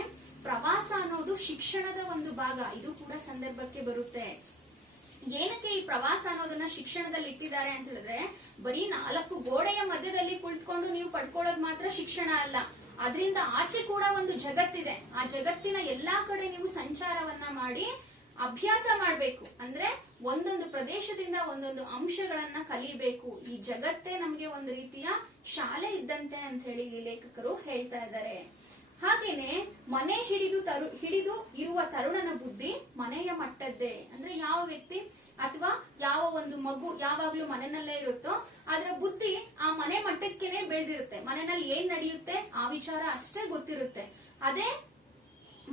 ಪ್ರವಾಸ ಅನ್ನೋದು ಶಿಕ್ಷಣದ ಒಂದು ಭಾಗ. ಇದು ಕೂಡ ಸಂದರ್ಭಕ್ಕೆ ಬರುತ್ತೆ. ಏನಕ್ಕೆ ಈ ಪ್ರವಾಸ ಅನ್ನೋದನ್ನ ಶಿಕ್ಷಣದಲ್ಲಿ ಇಟ್ಟಿದ್ದಾರೆ ಅಂತ ಹೇಳಿದ್ರೆ, ಬರೀ 4 ಗೋಡೆಯ ಮಧ್ಯದಲ್ಲಿ ಕುಳಿತುಕೊಂಡು ನೀವು ಪಡ್ಕೊಳ್ಳೋದು ಮಾತ್ರ ಶಿಕ್ಷಣ ಅಲ್ಲ, ಅದರಿಂದ ಆಚೆ ಕೂಡ ಒಂದು ಜಗತ್ತಿದೆ. ಆ ಜಗತ್ತಿನ ಎಲ್ಲಾ ಕಡೆ ನೀವು ಸಂಚಾರವನ್ನ ಮಾಡಿ ಅಭ್ಯಾಸ ಮಾಡ್ಬೇಕು. ಅಂದ್ರೆ ಒಂದೊಂದು ಪ್ರದೇಶದಿಂದ ಒಂದೊಂದು ಅಂಶಗಳನ್ನ ಕಲಿಬೇಕು. ಈ ಜಗತ್ತೇ ನಮ್ಗೆ ಒಂದು ರೀತಿಯ ಶಾಲೆ ಇದ್ದಂತೆ ಅಂತ ಹೇಳಿ ಲೇಖಕರು ಹೇಳ್ತಾ ಇದ್ದಾರೆ. ಹಾಗೇನೆ ಮನೆ ಹಿಡಿದು ಇರುವ ತರುಣನ ಬುದ್ಧಿ ಮನೆಯ ಮಟ್ಟದ್ದೇ. ಅಂದ್ರೆ ಯಾವ ವ್ಯಕ್ತಿ ಅಥವಾ ಯಾವ ಒಂದು ಮಗು ಯಾವಾಗ್ಲೂ ಮನೆಯಲ್ಲೇ ಇರುತ್ತೋ ಅದರ ಬುದ್ಧಿ ಆ ಮನೆ ಮಟ್ಟಕ್ಕೇನೆ ಬೆಳೆದಿರುತ್ತೆ. ಮನೆಯಲ್ಲಿ ಏನ್ ನಡೆಯುತ್ತೆ ಆ ವಿಚಾರ ಅಷ್ಟೇ ಗೊತ್ತಿರುತ್ತೆ. ಅದೇ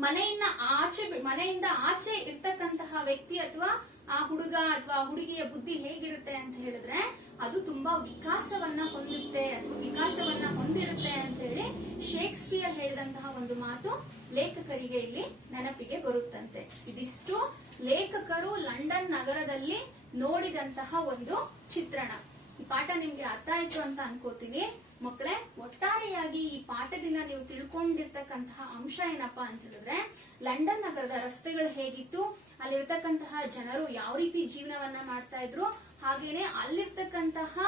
ಮನೆಯಿಂದ ಆಚೆ ಇರ್ತಕ್ಕಂತಹ ವ್ಯಕ್ತಿ ಅಥವಾ ಆ ಹುಡುಗ ಅಥವಾ ಹುಡುಗಿಯ ಬುದ್ಧಿ ಹೇಗಿರುತ್ತೆ ಅಂತ ಹೇಳಿದ್ರೆ, ಅದು ತುಂಬಾ ವಿಕಾಸವನ್ನ ಹೊಂದುತ್ತೆ ಅಥವಾ ವಿಕಾಸವನ್ನ ಹೊಂದಿರುತ್ತೆ ಅಂತ ಹೇಳಿ ಶೇಕ್ಸ್ಪಿಯರ್ ಹೇಳಿದಂತಹ ಒಂದು ಮಾತು ಲೇಖಕರಿಗೆ ಇಲ್ಲಿ ನೆನಪಿಗೆ ಬರುತ್ತಂತೆ. ಇದಿಷ್ಟು ಲೇಖಕರು ಲಂಡನ್ ನಗರದಲ್ಲಿ ನೋಡಿದಂತಹ ಒಂದು ಚಿತ್ರಣ. ಈ ಪಾಠ ನಿಮ್ಗೆ ಅರ್ಥ ಆಯ್ತು ಅಂತ ಅನ್ಕೋತೀನಿ ಮಕ್ಕಳೇ. ಒಟ್ಟಾರೆಯಾಗಿ ಈ ಪಾಠದಿಂದ ನೀವು ತಿಳ್ಕೊಂಡಿರ್ತಕ್ಕಂತಹ ಅಂಶ ಏನಪ್ಪಾ ಅಂತ ಹೇಳಿದ್ರೆ, ಲಂಡನ್ ನಗರದ ರಸ್ತೆಗಳು ಹೇಗಿತ್ತು, ಅಲ್ಲಿರ್ತಕ್ಕಂತಹ ಜನರು ಯಾವ ರೀತಿ ಜೀವನವನ್ನ ಮಾಡ್ತಾ ಇದ್ರು, ಹಾಗೇನೆ ಅಲ್ಲಿರ್ತಕ್ಕಂತಹ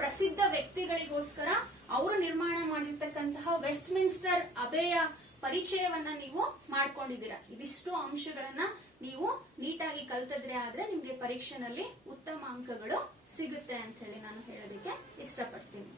ಪ್ರಸಿದ್ಧ ವ್ಯಕ್ತಿಗಳಿಗೋಸ್ಕರ ಅವರು ನಿರ್ಮಾಣ ಮಾಡಿರ್ತಕ್ಕಂತಹ ವೆಸ್ಟ್ ಮಿನ್ಸ್ಟರ್ ಅಬೆಯ ಪರಿಚಯವನ್ನ ನೀವು ಮಾಡ್ಕೊಂಡಿದ್ದೀರಾ. ಇದಿಷ್ಟು ಅಂಶಗಳನ್ನ ನೀವು ನೀಟಾಗಿ ಕಲ್ತಿದ್ರೆ ಆದ್ರೆ ನಿಮ್ಗೆ ಪರೀಕ್ಷೆನಲ್ಲಿ ಉತ್ತಮ ಅಂಕಗಳು ಸಿಗುತ್ತೆ ಅಂತ ಹೇಳಿ ನಾನು ಹೇಳೋದಕ್ಕೆ ಇಷ್ಟಪಡ್ತೀನಿ.